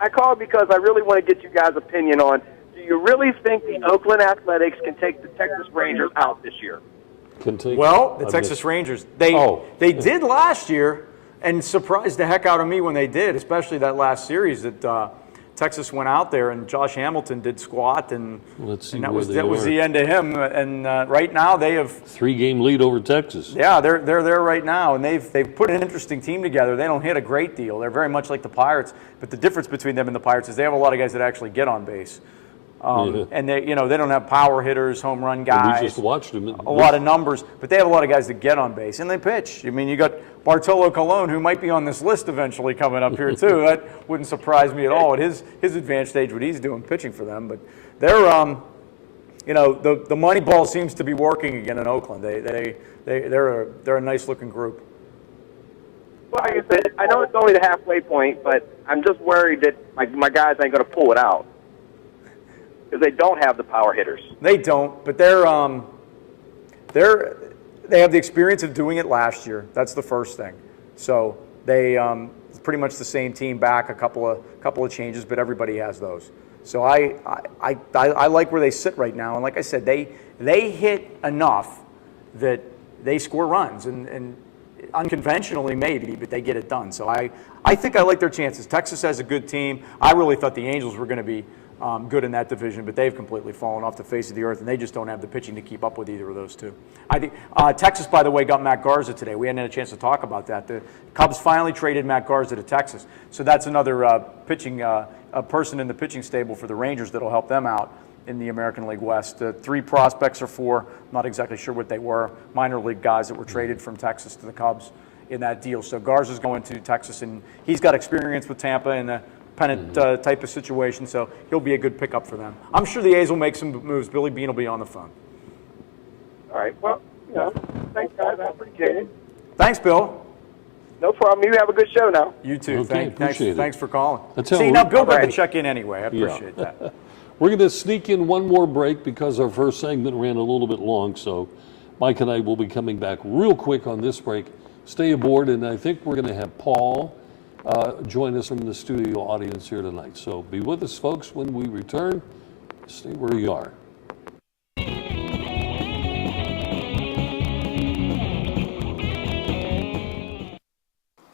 I called because I really want to get you guys' opinion on. Do you really think the Oakland Athletics can take the Texas Rangers out this year? Well, the Texas Rangers, they Oh. did last year, and surprised the heck out of me when they did, especially that last series that Texas went out there and Josh Hamilton did squat, and, Let's see and that where was they that was are. the end of him. And right now they have, 3-game lead over Texas. yeah, they're there right now, and they've put an interesting team together. They don't hit a great deal. They're very much like the Pirates, but the difference between them and the Pirates is they have a lot of guys that actually get on base. Yeah. And they don't have power hitters, home run guys. We just watched him. A lot of numbers, but they have a lot of guys that get on base and they pitch. I mean, you got Bartolo Colon, who might be on this list eventually coming up here too. That wouldn't surprise me at all at his advanced age, what he's doing pitching for them. But they're, the money ball seems to be working again in Oakland. They're a nice looking group. Well, like I said, I know it's only the halfway point, but I'm just worried that my guys ain't going to pull it out because they don't have the power hitters. They don't, but they have the experience of doing it last year. That's the first thing. So they it's pretty much the same team back, a couple of changes, but everybody has those. So I like where they sit right now, and like I said, they hit enough that they score runs, and unconventionally maybe, but they get it done. So I think I like their chances. Texas has a good team. I really thought the Angels were going to be good in that division, but they've completely fallen off the face of the earth, and they just don't have the pitching to keep up with either of those two. I think Texas, by the way, got Matt Garza today. We hadn't had a chance to talk about that. The Cubs finally traded Matt Garza to Texas, so that's another pitching person in the pitching stable for the Rangers that'll help them out in the American League West. 3 prospects or 4, I'm not exactly sure what they were, minor league guys that were traded from Texas to the Cubs in that deal. So Garza's going to Texas, and he's got experience with Tampa in the pennant type of situation, so he'll be a good pickup for them. I'm sure the A's will make some moves. Billy Beane will be on the phone. All right. Well, thanks, guys. I appreciate it. Thanks, Bill. No problem. You have a good show now. You too. Okay, appreciate it. Thanks for calling. That's how See, we- now Bill got to Alrighty. check in anyway. I Yeah. appreciate that. We're going to sneak in one more break because our first segment ran a little bit long, so Mike and I will be coming back real quick on this break. Stay aboard, and I think we're going to have Paul join us from the studio audience here tonight. So be with us, folks, when we return. Stay where you are.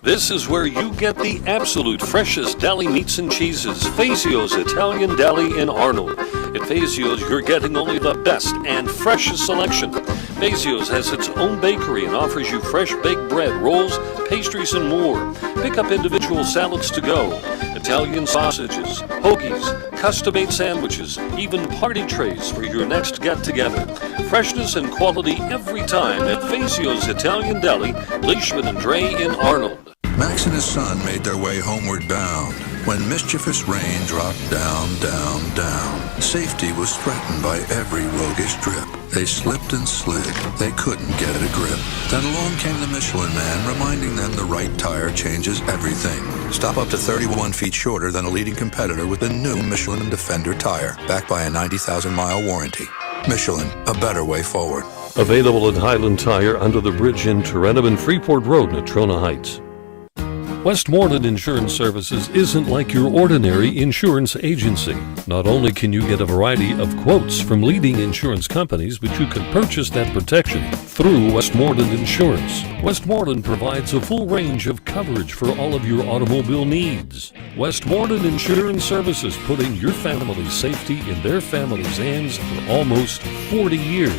This is where you get the absolute freshest deli meats and cheeses. Fazio's Italian Deli in Arnold. At Fazio's, you're getting only the best and freshest selection. Fazio's has its own bakery and offers you fresh baked bread, rolls, pastries, and more. Pick up individual salads to go, Italian sausages, hoagies, custom-made sandwiches, even party trays for your next get-together. Freshness and quality every time at Fazio's Italian Deli, Leishman and Dre in Arnold. Max and his son made their way homeward bound when mischievous rain dropped down, down, down. Safety was threatened by every roguish drip. They slipped and slid. They couldn't get a grip. Then along came the Michelin Man, reminding them the right tire changes everything. Stop up to 31 feet shorter than a leading competitor with the new Michelin Defender tire, backed by a 90,000-mile warranty. Michelin, a better way forward. Available at Highland Tire under the bridge in Turenum and Freeport Road, Natrona Heights. Westmoreland Insurance Services isn't like your ordinary insurance agency. Not only can you get a variety of quotes from leading insurance companies, but you can purchase that protection through Westmoreland Insurance. Westmoreland provides a full range of coverage for all of your automobile needs. Westmoreland Insurance Services, putting your family's safety in their family's hands for almost 40 years.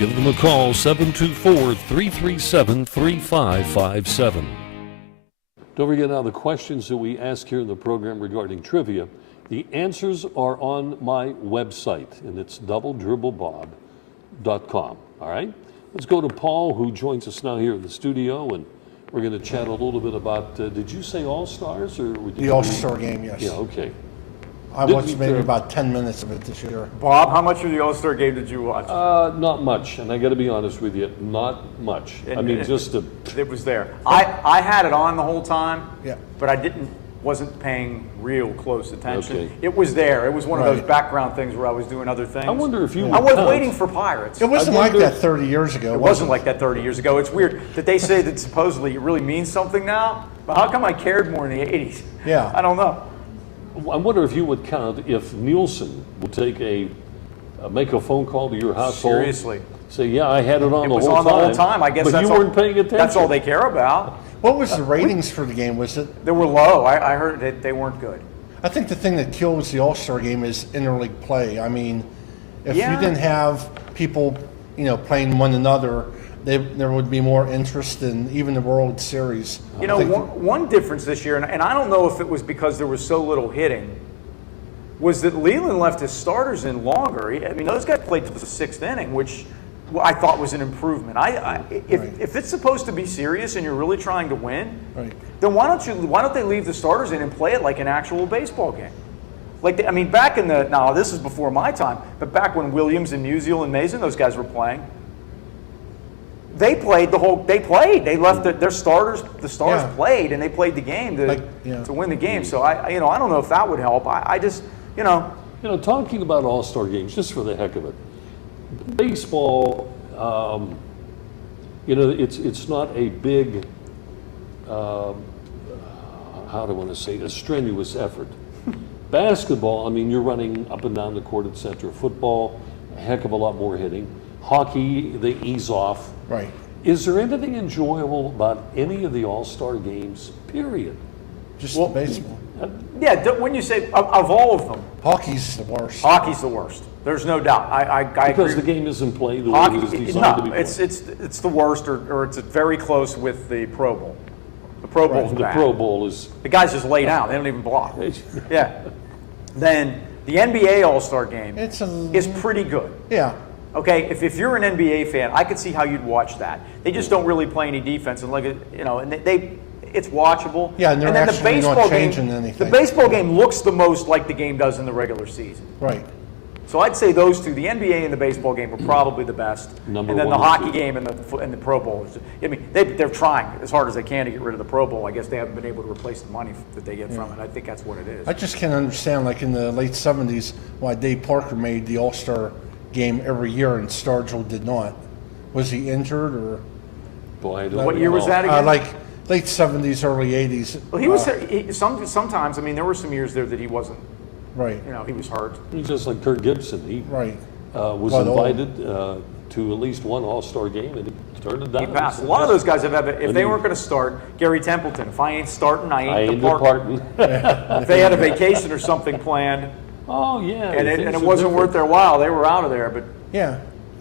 Give them a call, 724-337-3557. Don't forget now the questions that we ask here in the program regarding trivia. The answers are on my website, and it's doubledribblebob.com. All right? Let's go to Paul, who joins us now here in the studio, and we're going to chat a little bit about, did you say All-Stars? Or the All-Star game, yes. Yeah, okay. I watched maybe about 10 minutes of it this year. Bob, how much of the All-Star game did you watch? Not much, and I got to be honest with you, not much. I mean, It was there. I had it on the whole time, Yeah. but I wasn't paying real close attention. Okay. It was there. It was one of those Right. background things where I was doing other things. I wonder if you I was count. waiting for Pirates. It wasn't I like wonder that 30 years ago. It wasn't like that 30 years ago. It's weird that they say that supposedly it really means something now, but how come I cared more in the 80s? Yeah. I don't know. I wonder if you would count if Nielsen would take make a phone call to your household. Seriously. Say, yeah, I had it on It the was whole on time. the whole time. I guess but that's you all, weren't paying attention. That's all they care about. What was the ratings for the game? Was it? They were low. I heard that they weren't good. I think the thing that kills the All-Star game is interleague play. I mean, if Yeah. you didn't have people, playing one another, there would be more interest in even the World Series. You know, one difference this year, and I don't know if it was because there was so little hitting, was that Leland left his starters in longer. I mean, those guys played to the 6th inning, which I thought was an improvement. If it's supposed to be serious and you're really trying to win, Right. then why don't they leave the starters in and play it like an actual baseball game? Back in this is before my time, but back when Williams and Musial and Mason, those guys were playing, they played They left their starters. The stars Yeah. played, and they played the game to win the game. So I don't know if that would help. I just. Talking about All-Star games, just for the heck of it, baseball, it's not a big, how do I want to say, a strenuous effort. Basketball, I mean, you're running up and down the court, et cetera. Football, a heck of a lot more hitting. Hockey, they ease off. Right. Is there anything enjoyable about any of the All-Star games, period? Just baseball. Yeah, when you say of all of them, Hockey's the worst. hockey's the worst. There's no doubt. I Because agree. the game isn't played the way Hockey, it was designed to be played. it's the worst, or it's very close with the Pro Bowl. The Pro Bowl's The bad. Pro Bowl is... The guys just lay down. They don't even block. Yeah. Then the NBA All-Star game is pretty good. Yeah. Okay, if you're an NBA fan, I could see how you'd watch that. They just don't really play any defense, and it's watchable. Yeah, and they're then actually not changing anything. The baseball game looks the most like the game does in the regular season. Right. So I'd say those two, the NBA and the baseball game, are probably the best. Number and then one the and hockey two. game and the Pro Bowl. They're trying as hard as they can to get rid of the Pro Bowl. I guess they haven't been able to replace the money that they get from it. I think that's what it is. I just can't understand, like in the late 70s, why Dave Parker made the All-Star game every year and Stargell did not. Was he injured or? Boy, I don't What year was know. that again? Like late 70s, early 80s. Well, he was sometimes. I mean, there were some years there that he wasn't. Right. He was hurt. He's just like Kirk Gibson. He Right. was But invited to at least one All-Star game, and he turned it down. He passed. A lot of those guys have if they weren't going to start, Gary Templeton. If I ain't starting, I ain't departing. If they had a vacation or something planned, Oh, yeah. and things it are wasn't different. worth their while, they were out of there. But Yeah.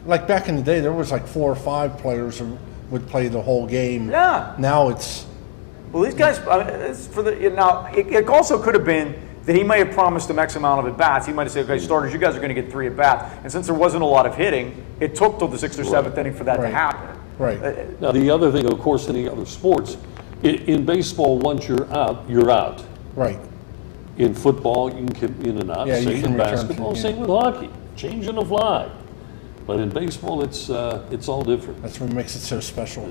Like back in the day, there was like 4 or 5 players who would play the whole game. Yeah. Now it's. well, these guys it's for the now. It also could have been that he may have promised them X amount of at bats. He might have said, "Okay, starters, you guys are going to get 3 at bats." And since there wasn't a lot of hitting, it took till the 6th or 7th inning for that to Right. happen. Right. Now, the other thing, of course, in the other sports, in baseball, once you're out, you're out. Right. In football, you can get in and out. Yeah, you Same can with return to- basketball, yeah. same with hockey. Change in the fly. But in baseball, it's all different. That's what makes it so special.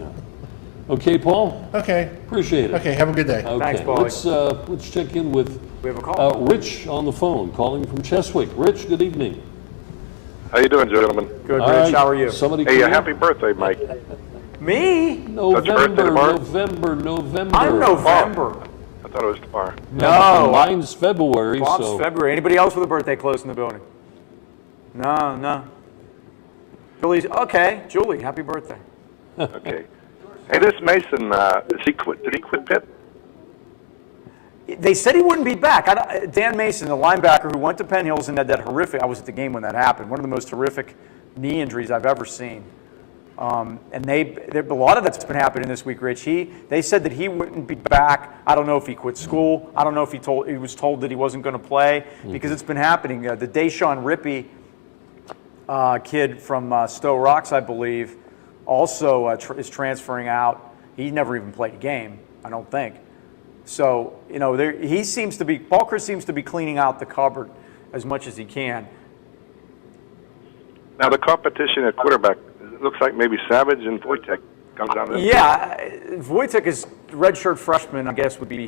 Okay, Paul? Okay. Appreciate it. Okay. Have a good day. Okay, Thanks, Paulie. let's check in with We have a call. Rich on the phone, calling from Cheswick. Rich, good evening. How you doing, gentlemen? Good, All Rich. right, How are you? Somebody Hey, come in? happy birthday, Mike. Me? That's your birthday tomorrow? November. I'm November. thought it was tomorrow. No. Mine's February, Bob's so. February. Anybody else with a birthday close in the building? No. Julie's, okay. Julie, happy birthday. Okay. Hey, this Mason, did he quit Pitt? They said he wouldn't be back. Dan Mason, the linebacker who went to Penn Hills and had that horrific, I was at the game when that happened, one of the most horrific knee injuries I've ever seen. And a lot of that's been happening this week, Rich. They said that he wouldn't be back. I don't know if he quit school. I don't know if he was told that he wasn't going to play because it's been happening. The Deshaun Rippey kid from Stowe Rocks, I believe, also is transferring out. He never even played a game, I don't think. So, Paul Chryst seems to be cleaning out the cupboard as much as he can. Now, the competition at quarterback, it looks like maybe Savage and Wojtek comes down to this. Yeah, Wojtek is redshirt freshman, I guess would be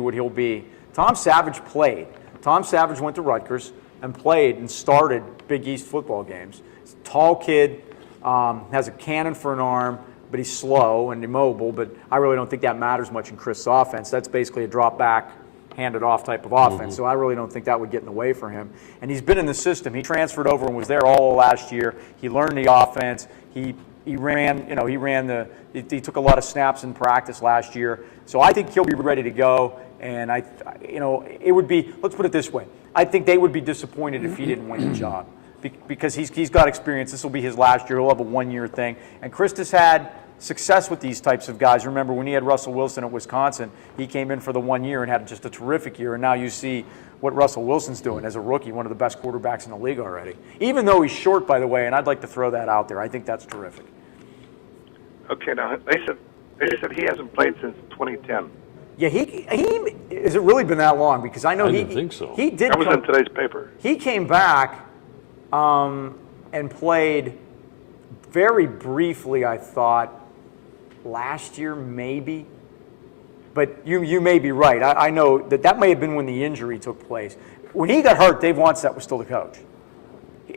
what he'll be. Tom Savage played. Tom Savage went to Rutgers and played and started Big East football games. He's a tall kid, has a cannon for an arm, but he's slow and immobile, but I really don't think that matters much in Chris' offense. That's basically a drop back, handed off type of offense, so I really don't think that would get in the way for him. And he's been in the system. He transferred over and was there all last year. He learned the offense. He took a lot of snaps in practice last year. So I think he'll be ready to go, and it would be, let's put it this way, I think they would be disappointed if he didn't win the job. Because he's got experience. This will be his last year. He'll have a one-year thing. And Chryst has had success with these types of guys. Remember, when he had Russell Wilson at Wisconsin, he came in for the 1 year and had just a terrific year. And now you see what Russell Wilson's doing as a rookie, one of the best quarterbacks in the league already. Even though he's short, by the way, and I'd like to throw that out there. I think that's terrific. Okay, now, they said he hasn't played since 2010. Yeah, he has it really been that long? Because I know I didn't think so. He did. That was in today's paper. He came back and played very briefly, I thought, last year maybe. But you may be right. I know that may have been when the injury took place. When he got hurt, Dave Wannstedt was still the coach.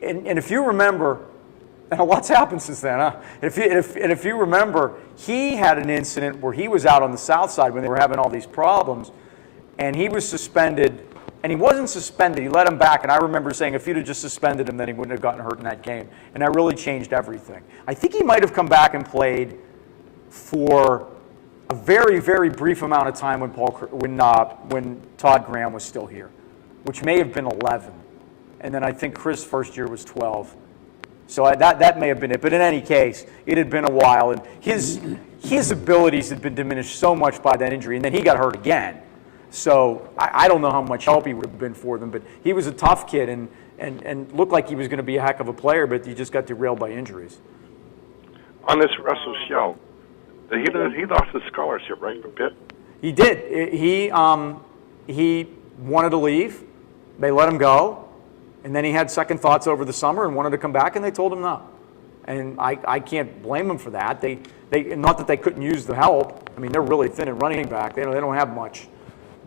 And if you remember, and a lot's happened since then, huh? And if you remember, he had an incident where he was out on the south side when they were having all these problems, and he was suspended. And he wasn't suspended. He let him back. And I remember saying if you'd have just suspended him, then he wouldn't have gotten hurt in that game. And that really changed everything. I think he might have come back and played for a very, very brief amount of time when Todd Graham was still here, which may have been 11. And then I think Chris' first year was 12. So that may have been it. But in any case, it had been a while. And his abilities had been diminished so much by that injury. And then he got hurt again. So I don't know how much help he would have been for them, but he was a tough kid and looked like he was going to be a heck of a player, but he just got derailed by injuries. On this Russell Shell, he lost his scholarship, right, from Pitt? He did. He wanted to leave. They let him go, and then he had second thoughts over the summer and wanted to come back, and they told him no. And I can't blame him for that. They not that they couldn't use the help. I mean, they're really thin at running back. They don't have much.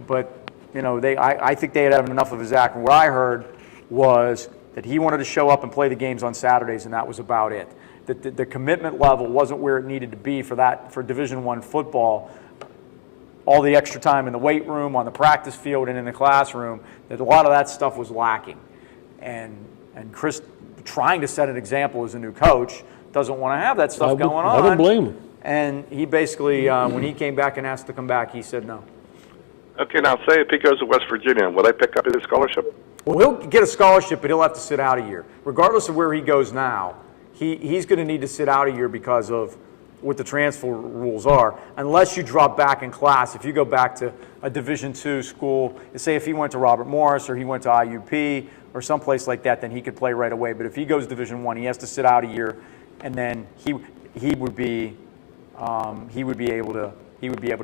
But, I think they had enough of his act. And what I heard was that he wanted to show up and play the games on Saturdays, and that was about it. That the commitment level wasn't where it needed to be for Division I football. All the extra time in the weight room, on the practice field, and in the classroom, that a lot of that stuff was lacking. And Chris, trying to set an example as a new coach, doesn't want to have that stuff going on. I don't blame him. And he basically, when he came back and asked to come back, he said no. Okay, now say if he goes to West Virginia, will they pick up his scholarship? Well, he'll get a scholarship, but he'll have to sit out a year. Regardless of where he goes now, he's going to need to sit out a year because of what the transfer rules are, unless you drop back in class. If you go back to a Division II school, say if he went to Robert Morris or he went to IUP or someplace like that, then he could play right away. But if he goes Division I, he has to sit out a year, and then he would be able to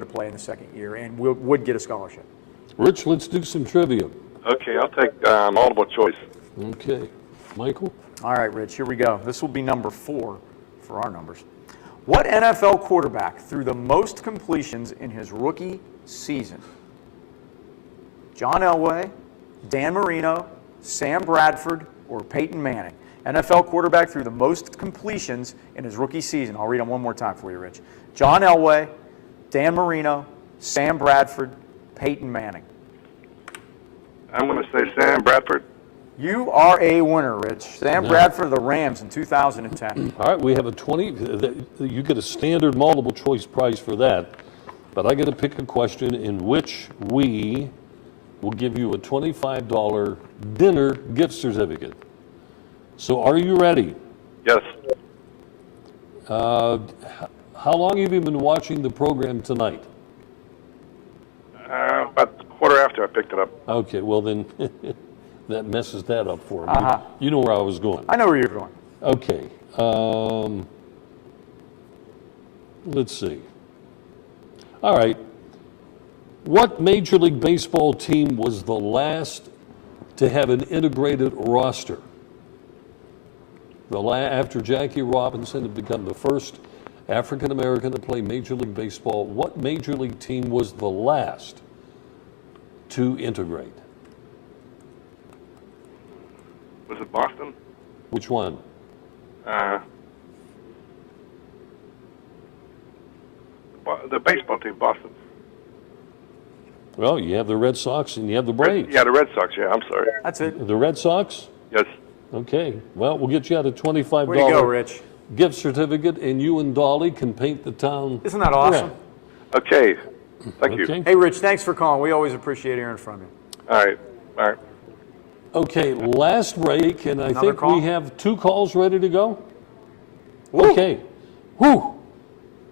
play in the second year and would get a scholarship. Rich, let's do some trivia. Okay, I'll take multiple choice. Okay. Michael? All right, Rich, here we go. This will be number 4 for our numbers. What NFL quarterback threw the most completions in his rookie season? John Elway, Dan Marino, Sam Bradford, or Peyton Manning? NFL quarterback threw the most completions in his rookie season. I'll read them one more time for you, Rich. John Elway, Dan Marino, Sam Bradford, Peyton Manning. I'm going to say Sam Bradford. You are a winner, Rich. Sam Bradford of the Rams in 2010. All right, we have a 20. You get a standard multiple choice prize for that, but I get to pick a question in which we will give you a $25 dinner gift certificate. So are you ready? Yes. How long have you been watching the program tonight? About a quarter after I picked it up. Okay, well then, that messes that up for me. Uh-huh. You know where I was going. I know where you're going. Okay. Let's see. All right. What Major League Baseball team was the last to have an integrated roster? After Jackie Robinson had become the first African American to play Major League Baseball, what Major League team was the last to integrate? Was it Boston? Which one? The baseball team, Boston. Well, you have the Red Sox and you have the Braves. Yeah, the Red Sox, yeah, I'm sorry. That's it. The Red Sox? Yes. Okay. Well, we'll get you out a $25 Way to go, Rich. gift certificate, and you and Dolly can paint the town. Isn't that awesome? red. Okay. Thank you. Okay. Hey, Rich, thanks for calling. We always appreciate hearing from you. All right. All right. Okay, last break, and I Another think call? we have 2 calls ready to go. Woo. Okay. Whew.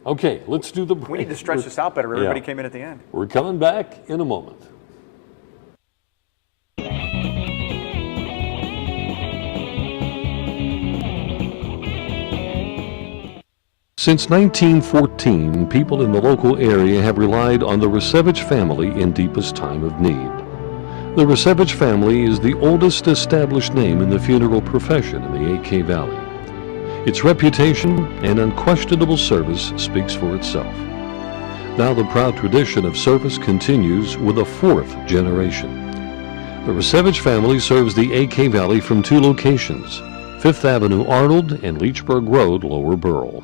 Okay, let's do the break. We need to stretch this out better. Everybody came in at the end. We're coming back in a moment. Since 1914, people in the local area have relied on the Resevich family in deepest time of need. The Resevich family is the oldest established name in the funeral profession in the AK Valley. Its reputation and unquestionable service speaks for itself. Now the proud tradition of service continues with a 4th generation. The Resevich family serves the AK Valley from 2 locations, 5th Avenue Arnold and Leechburg Road, Lower Burrell.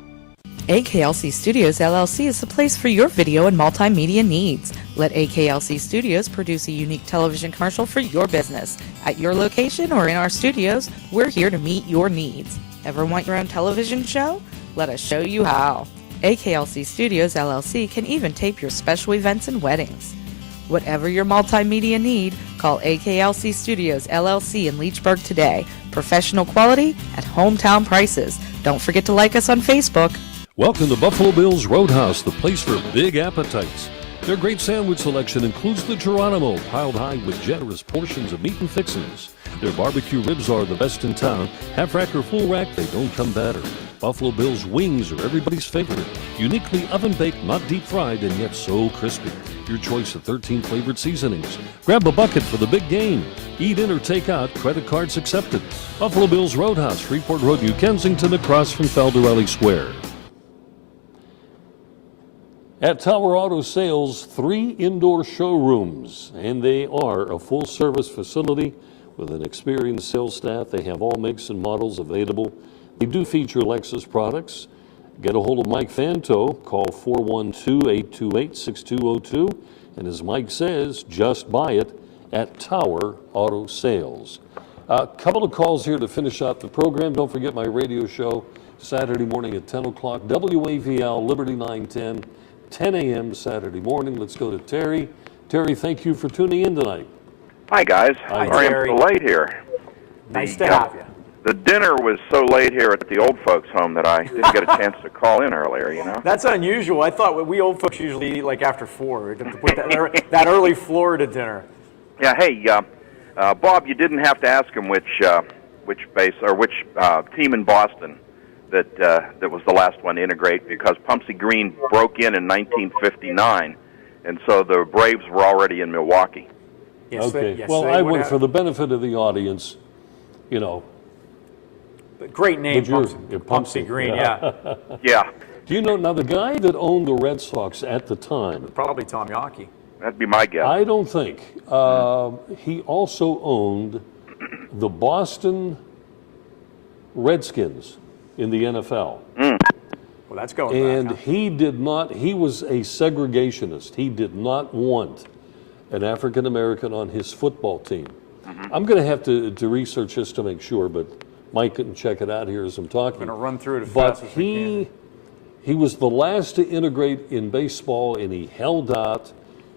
AKLC Studios LLC is the place for your video and multimedia needs. Let AKLC Studios produce a unique television commercial for your business. At your location or in our studios, we're here to meet your needs. Ever want your own television show? Let us show you how. AKLC Studios LLC can even tape your special events and weddings. Whatever your multimedia need, call AKLC Studios LLC in Leechburg today. Professional quality at hometown prices. Don't forget to like us on Facebook. Welcome to Buffalo Bill's Roadhouse, the place for big appetites. Their great sandwich selection includes the Geronimo, piled high with generous portions of meat and fixings. Their barbecue ribs are the best in town. Half rack or full rack, they don't come battered. Buffalo Bill's wings are everybody's favorite. Uniquely oven-baked, not deep-fried, and yet so crispy. Your choice of 13 flavored seasonings. Grab a bucket for the big game. Eat in or take out, credit cards accepted. Buffalo Bill's Roadhouse, Freeport Road, New Kensington, across from Faldarelli Square. At Tower Auto Sales, 3 indoor showrooms, and they are a full-service facility with an experienced sales staff. They have all makes and models available. They do feature Lexus products. Get a hold of Mike Fanto. Call 412-828-6202. And as Mike says, just buy it at Tower Auto Sales. A couple of calls here to finish out the program. Don't forget my radio show Saturday morning at 10 o'clock. WAVL, Liberty 910. 10 a.m. Saturday morning. Let's go to Terry. Terry, thank you for tuning in tonight. Hi, guys. Hi, Sorry Terry. I'm so late here. Nice to have you. The dinner was so late here at the old folks' home that I didn't get a chance to call in earlier, you know? That's unusual. I thought we old folks usually eat like after 4. To put that early Florida dinner. Yeah, hey, Bob, you didn't have to ask him which base or which team in Boston that was the last one to integrate, because Pumpsie Green broke in 1959, and so the Braves were already in Milwaukee. Yes, Okay. yes, Well, they I would went have- for the benefit of the audience, you know. Great name, But you're- Pumpsie, you're Pumpsie Green, yeah. Yeah, Do you know, now the guy that owned the Red Sox at the time, Probably Tom Yawkey. that'd be my guess. I don't think, he also owned the Boston Redskins in the NFL. Well, that's going And back, huh? he was a segregationist. He did not want an African American on his football team. I'm going to have to research this to make sure, but Mike can check it out here as I'm talking. I'm going to run through it as But fast as we can. he was the last to integrate in baseball, and he held out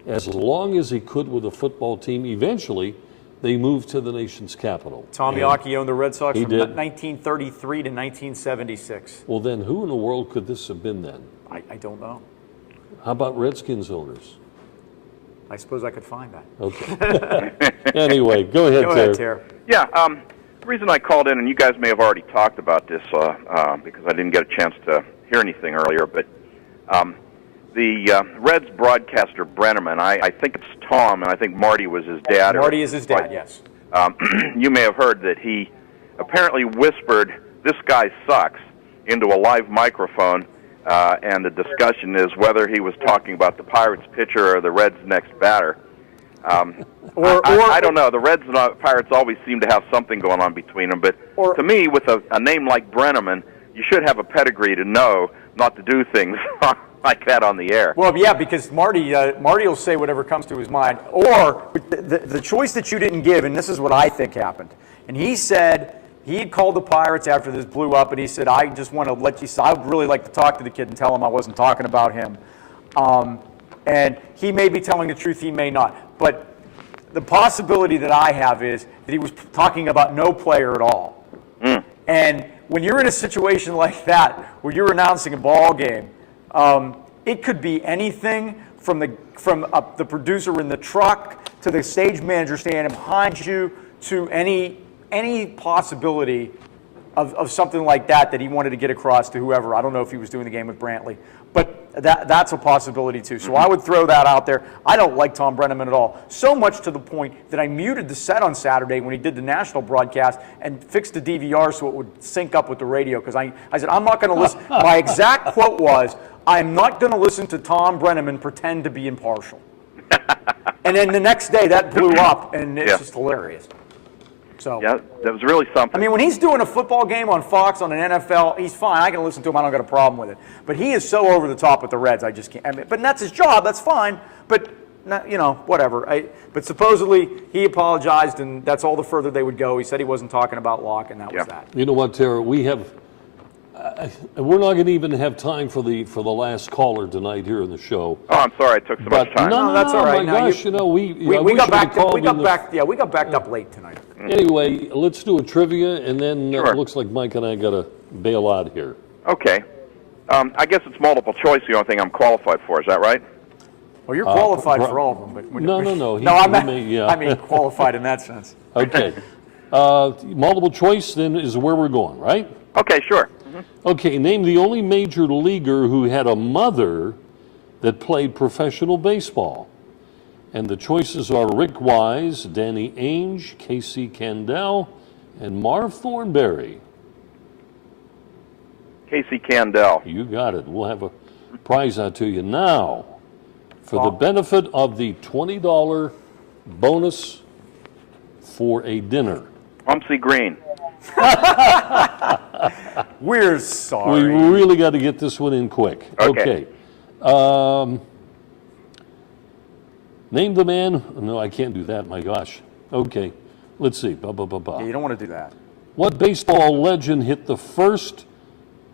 as long as he could with a football team. Eventually, they moved to the nation's capital. Tommy And- Aki owned the Red Sox He from did. 1933 to 1976. Well, then who in the world could this have been then? I don't know. How about Redskins owners? I suppose I could find that. Okay. Anyway, go ahead, Go ahead, Terry. Terry. Yeah, the reason I called in, and you guys may have already talked about this because I didn't get a chance to hear anything earlier, but the Reds broadcaster Brenneman, I think it's Tom, and I think Marty was his dad. Marty is his dad, yes. You may have heard that he apparently whispered, "This guy sucks," into a live microphone, and the discussion is whether he was talking about the Pirates pitcher or the Reds' next batter. I don't know. The Reds and the Pirates always seem to have something going on between them, but to me, with a name like Brenneman, you should have a pedigree to know not to do things like that on the air. Well, yeah, because Marty will say whatever comes to his mind. Or the choice that you didn't give, and this is what I think happened. And he said he had called the Pirates after this blew up, and he said, "I just want to let you. I would really like to talk to the kid and tell him I wasn't talking about him." And he may be telling the truth, he may not. But the possibility that I have is that he was talking about no player at all. And when you're in a situation like that, where you're announcing a ball game, it could be anything from the producer in the truck to the stage manager standing behind you to any possibility of something like that he wanted to get across to whoever. I don't know if he was doing the game with Brantley, but that's a possibility too. So I would throw that out there. I don't like Tom Brenneman at all. So much to the point that I muted the set on Saturday when he did the national broadcast and fixed the DVR so it would sync up with the radio, because I said, I'm not going to listen. My exact quote was, I'm not going to listen to Tom Brenneman pretend to be impartial. And then the next day that blew up, and it's just hilarious. So yeah, that was really something. I mean, when he's doing a football game on Fox on an NFL, he's fine. I can listen to him. I don't got a problem with it. But he is so over the top with the Reds. I just can't. I mean, but that's his job. That's fine. But not, whatever. But supposedly he apologized, and that's all the further they would go. He said he wasn't talking about Locke, and that was that. You know what, Tara? We have. We're not going to even have time for the last caller tonight here in the show. Oh, I'm sorry I took so much time. No, that's all right. My Now gosh, we got backed up late tonight. Anyway, let's do a trivia, and then it looks like Mike and I got to bail out here. Okay. I guess it's multiple choice, the only thing I'm qualified for. Is that right? Well, you're qualified for all of them. But No. I mean qualified in that sense. Okay. Multiple choice then is where we're going, right? Okay, sure. Okay, name the only major leaguer who had a mother that played professional baseball. And the choices are Rick Wise, Danny Ainge, Casey Candell, and Marv Thornberry. Casey Candell. You got it. We'll have a prize out to you now. For the benefit of the $20 bonus for a dinner. Pumpsy Green. We're sorry. We really got to get this one in quick. Okay. Name the man. No, I can't do that. My gosh. Okay. Let's see. Yeah, you don't want to do that. What baseball legend hit the first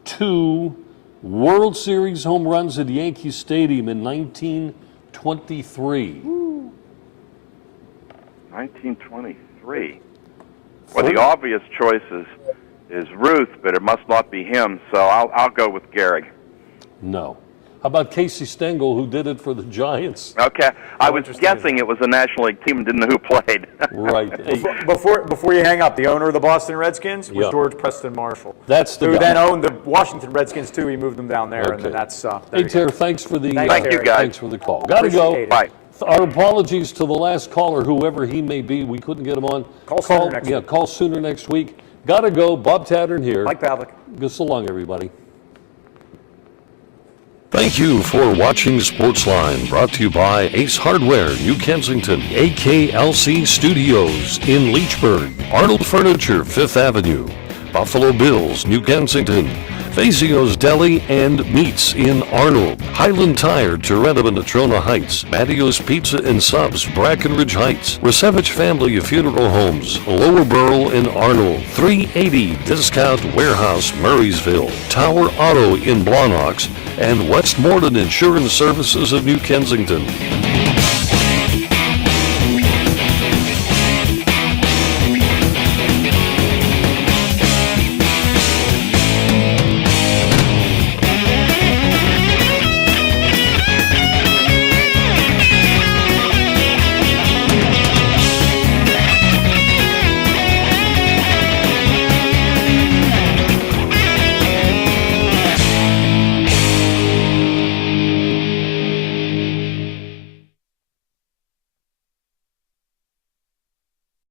2 World Series home runs at Yankee Stadium in 1923? 1923. Well, the obvious choice is Ruth, but it must not be him, so I'll go with Gehrig. No. How about Casey Stengel, who did it for the Giants? Okay. I was guessing it was a National League team and didn't know who played. Right. Before you hang up, the owner of the Boston Redskins was Yeah. George Preston Marshall. That's the who guy. then owned the Washington Redskins too. He moved them down there, and then that's. Hey, Terry, thanks for the Thank you, guys. Thanks for the call. Got to go. Appreciate it. Bye. Our apologies to the last caller, whoever he may be. We couldn't get him on. Call sooner next week. Call sooner next week. Got to go. Bob Tattern here. Mike Pavlik. Go so long, everybody. Thank you for watching Sportsline, brought to you by Ace Hardware, New Kensington, AKLC Studios in Leechburg, Arnold Furniture, 5th Avenue, Buffalo Bills, New Kensington, Fazio's Deli and Meats in Arnold, Highland Tire, Torrento and Natrona Heights, Mattio's Pizza and Subs, Brackenridge Heights, Resevich Family Funeral Homes, Lower Burl in Arnold, 380 Discount Warehouse, Murraysville, Tower Auto in Blawnox, and Westmoreland Insurance Services of New Kensington.